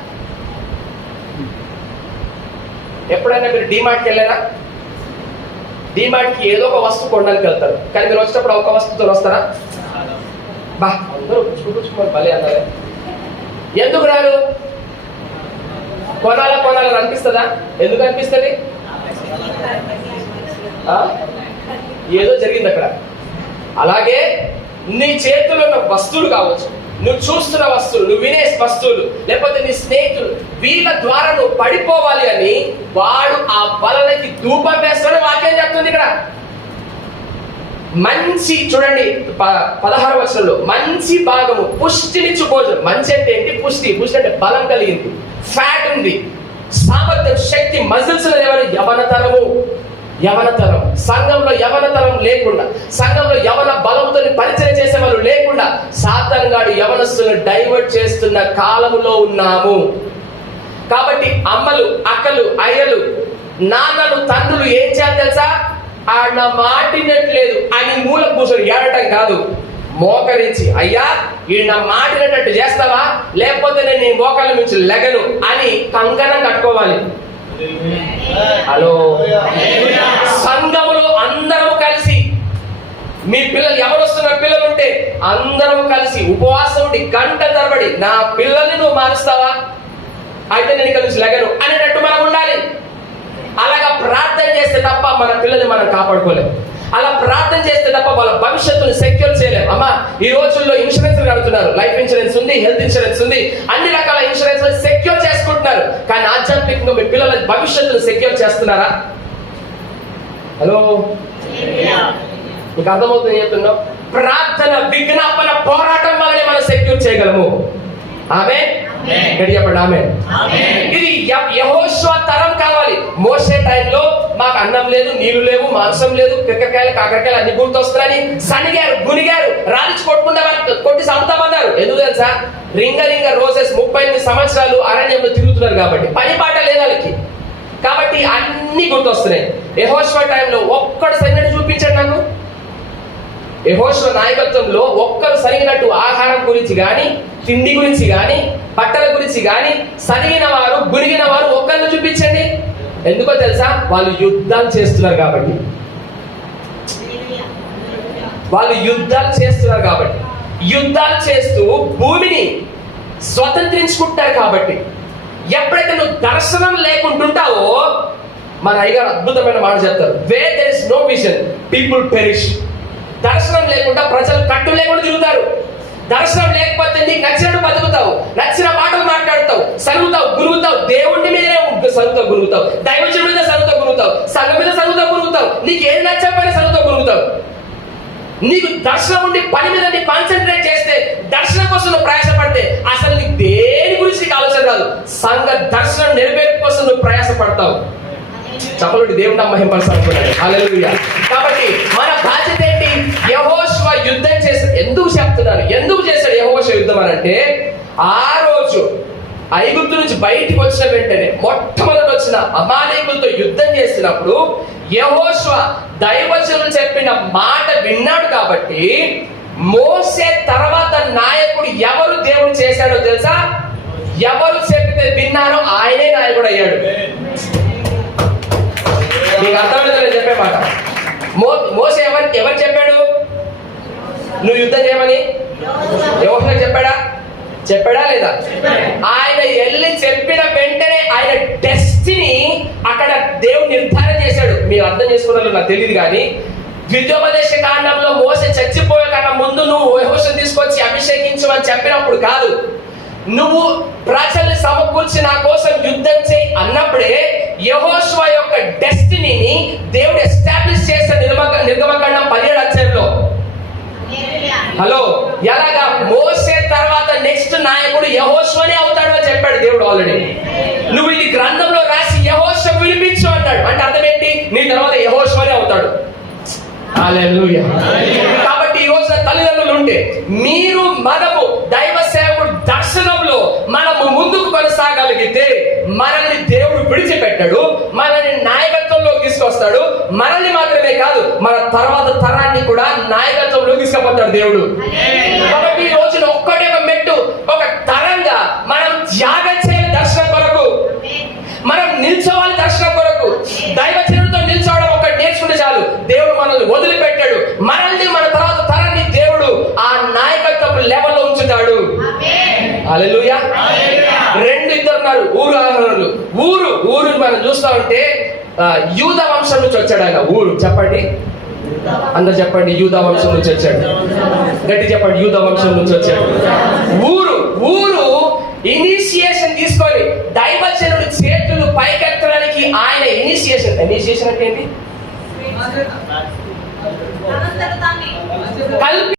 ఎప్పుడైనా మీరు డీమార్ట్కి వెళ్ళారా? డీమార్ట్కి ఏదో ఒక వస్తువు కొనడానికి వెళ్తారు, కానీ మీరు వచ్చేటప్పుడు ఒక వస్తువుతో వస్తారా? బా అందరూ పుచ్చుకోవాలి భలే అన్నారు. ఎందుకు రారు? కొనాలని అనిపిస్తుందా? ఎందుకు అనిపిస్తుంది? ఏదో జరిగింది అక్కడ. అలాగే నీ చేతిలో ఉన్న వస్తువులు కావచ్చు, నువ్వు చూస్తున్న వస్తువులు, నువ్వు వినే వస్తువులు, లేకపోతే నీ స్నేహితులు, వీళ్ళ ద్వారా నువ్వు పడిపోవాలి అని వాడు ఆ వలలకి ధూపం వేస్తాడు. వాక్యం చెప్తుంది ఇక్కడ మంచి, చూడండి 16వ వచనంలో, మంచి భాగము పుష్టినిచ్చు భోజనం. మంచి అంటే ఏంటి? పుష్టి. పుష్టి అంటే బలం కలిగింది, ఫ్యాట్ ఉంది, సామర్థ్యం, శక్తి, మజిల్స్. ఎవరు? యవనతరము. యవనతరం. సంఘంలో యవనతరం లేకుండా, సంఘంలో యవన బలంతో పరిచయం చేసే వాళ్ళు లేకుండా సాతాను గాడు యవనస్తులను డైవర్ట్ చేస్తున్న కాలంలో ఉన్నాము. కాబట్టి అమ్మలు, అక్కలు, అయ్యలు, నాన్నలు, తండ్రులు ఏం చేయాలి తెలుసా? ఆడ మాటినట్లేదు అని మూల కూర్చొని ఏడటం కాదు, మోకరించి, అయ్యా ఈ నా మాటినట్టు చేస్తావా, లేకపోతే నేను ఈ మోకాల నుంచి లెగను అని కంకణం కట్టుకోవాలి. హలో, సంఘములో అందరము కలిసి, మీ పిల్లలు ఎవరు వస్తున్న పిల్లలు ఉంటే అందరము కలిసి ఉపవాసం ఉండి గంట తరబడి, నా పిల్లల్ని నువ్వు మారుస్తావా, అయితే నేను ఇక్కడ నుంచి లెగను అనేటట్టు మనం ఉండాలి. అలాగా ప్రార్థన చేస్తే తప్ప మన పిల్లల్ని మనం కాపాడుకోలేము. అలా ప్రార్థన చేస్తే తప్ప వాళ్ళ భవిష్యత్తును సెక్యూర్ చేయలేము. అమ్మా, ఈ రోజుల్లో ఇన్సూరెన్స్ కడుతున్నారు. లైఫ్ ఇన్సూరెన్స్ ఉంది, హెల్త్ ఇన్సూరెన్స్ ఉంది, అన్ని రకాల ఇన్సూరెన్స్ సెక్యూర్ చేసుకుంటున్నారు. కానీ ఆధ్యాత్మికంగా మీ పిల్లల భవిష్యత్తును సెక్యూర్ చేస్తున్నారా? హలో, మీకు అర్థమవుతుంది చెప్తున్నాం? ప్రార్థన, విజ్ఞాపన, పోరాటం వల్లనే మనం సెక్యూర్ చేయగలము. ఆమేన్. చెప్పండి ఆమేన్. ఇది యెహోషువ తరం కావాలి. మోసే టైంలో మాకు అన్నం లేదు, నీళ్లు లేవు, మాంసం లేదు, పిక్కకాయలు, కాకరకాయలు అన్ని గుర్తొస్తున్నాయని సనిగారు, గునిగారు, రాలిచి కొట్టుకుంటే కొట్టి చంపుతామన్నారు. ఎందుకు తెలుసా? రింగ రోజెస్ 38 సంవత్సరాలు అరణ్యంలో తిరుగుతున్నారు కాబట్టి, పని పాట లేదు వాళ్ళకి. కాబట్టి అన్ని గుర్తొస్తున్నాయి. యెహోషువ టైంలో ఒక్కడు సరిగ్గా చూపించండి నాకు. యెహోషువ నాయకత్వంలో ఒక్కరు సరిగినట్టు ఆహారం గురించి కానీ, తిండి గురించి కానీ, బట్టల గురించి కానీ, సరిగిన వారు, గురిగిన వారు ఒక్కరిని చూపించండి. ఎందుకో తెలుసా? వాళ్ళు యుద్ధాలు చేస్తున్నారు కాబట్టి. వాళ్ళు యుద్ధాలు చేస్తున్నారు కాబట్టి, యుద్ధాలు చేస్తూ భూమిని స్వతంత్రించుకుంటారు కాబట్టి. ఎప్పుడైతే నువ్వు దర్శనం లేకుంటుంటావో, మన అయ్యగారు అద్భుతమైన మాట చెప్తారు, where there is no vision people perish. దర్శనం లేకుండా ప్రజలు కట్టు లేకుండా తిరుగుతారు. దర్శనం లేకపోతే నీకు నచ్చినట్టు బతుకుతావు, నచ్చిన మాటలు మాట్లాడతావు, సరుగుతావు, గురుగుతావు, దేవుడి మీదనే సరుగుతావు, గురుగుతావు, దైవజనుడి మీద సరుగుతావు, గురుగుతావు, సంఘం మీద సరుగుతావు, గురుగుతావు, నీకు ఏది నచ్చకపోయినా సరుగుతావు, గురుగుతావు. నీకు దర్శనం ఉండి పని మీద నీ కాన్సన్ట్రేట్ చేస్తే, దర్శనం కోసం నువ్వు ప్రయాసపడితే అసలు నీకు దేని గురించి నీకు ఆలోచన రాదు. సంఘ దర్శనం నెరవేర్పు కోసం నువ్వు ప్రయాసపడతావు. చెప్పండి, దేవుని మహిమపరచాలనుకున్నాడు. హల్లెలూయా. కాబట్టి మన బాధ్యత ఏంటి? యెహోషువ యుద్ధం చేశాడు. ఎందుకు చెప్తున్నారు? ఎందుకు చేశాడు యెహోషువ యుద్ధం అని అంటే, ఆ రోజు ఐగుప్తు నుంచి బయటికి వచ్చిన వెంటనే మొట్టమొదటి వచ్చిన అమాలేకులతో యుద్ధం చేసినప్పుడు యెహోషువ దైవజనులు చెప్పిన మాట విన్నాడు. కాబట్టి మోసే తర్వాత నాయకుడు ఎవరు దేవుడు చేశాడో తెలుసా? ఎవరు చెప్తే విన్నారో ఆయనే నాయకుడు అయ్యాడు. మీకు అర్థమైందని చెప్పే మాట. మోసే ఎవరు చెప్పాడు నువ్వు యుద్ధం చేయమని? యెహోషువ చెప్పాడా లేదా? ఆయన వెళ్ళి చెప్పిన వెంటనే ఆయన డెస్టినీ అక్కడ దేవుడు నిర్ధారణ చేశాడు. మీరు అర్థం చేసుకున్నారో నాకు తెలియదు కానీ, ద్వితీయోపదేశ కాండంలో మోసే చచ్చిపోయే కన్నా ముందు నువ్వు యెహోషువను తీసుకొచ్చి అభిషేకించమని చెప్పినప్పుడు కాదు, నువ్వు ప్రజల్ని సమకూర్చి నా కోసం యుద్ధం చేయి అన్నప్పుడే యెహోషువ యొక్క డెస్టినీని దేవుడు ఎస్టాబ్లిష్ చేసిన నిర్గమకాండం 17వ అధ్యాయంలో. హలో, ఎలాగా? మోసే తర్వాత నెక్స్ట్ నాయకుడు యెహోషువనే అవుతాడు అని చెప్పాడు దేవుడు ఆల్రెడీ. నువ్వు ఇది గ్రంథంలో రాసి యెహోషువ వినిపించు అంటాడు. అంటే అర్థం ఏంటి? నీ తర్వాత యెహోషువనే అవుతాడు. హల్లెలూయా. కాబట్టి ఈ రోజున తల్లిదండ్రులు ఉంటే, మీరు మనము దైవ సేవకుడు దర్శనంలో మనము ముందుకు కొనసాగలిగితే మనల్ని దేవుడు విడిచిపెట్టాడు, మనల్ని నాయకత్వంలో తీసుకొస్తాడు. మనల్ని మాత్రమే కాదు, మన తర్వాత తరాన్ని కూడా నాయకత్వంలో తీసుకుపోతాడు దేవుడు. కాబట్టి ఈ రోజున ఒక్కటే ఒక మెట్టు, ఒక తరంగా మనం త్యాగం చేయాలి దర్శనం కొరకు, మనం నిల్చోవాలి దర్శనం కొరకు. దైవజనుడితో నిల్చోవడం ఒకటి నేర్చుకుంటే చాలు. దేవుడు మనల్ని వదిలిపెట్టాడు. మనల్ని, మన తర్వాత తరాన్ని దేవుడు ఆ నాయకత్వం లెవెల్లో ఉంచుతాడు. హల్లెలూయా. 2 ఉన్నారు ఊరు ఆహారాలు. ఊరు మనం చూస్తా ఉంటే యూద వంశం నుంచి వచ్చాడు ఆయన. ఊరు చెప్పండి, అందరు చెప్పండి, యూద వంశం నుంచి వచ్చాడు. గట్టి చెప్పండి, యూద వంశం నుంచి వచ్చాడు. ఊరు ఇనిషియేషన్ తీసుకొని దైవజనుడి చేతులు పైకెత్తడానికి ఆయన ఇనిషియేషన్ అంటే ఏంటి? తనంతట తానే కల్పి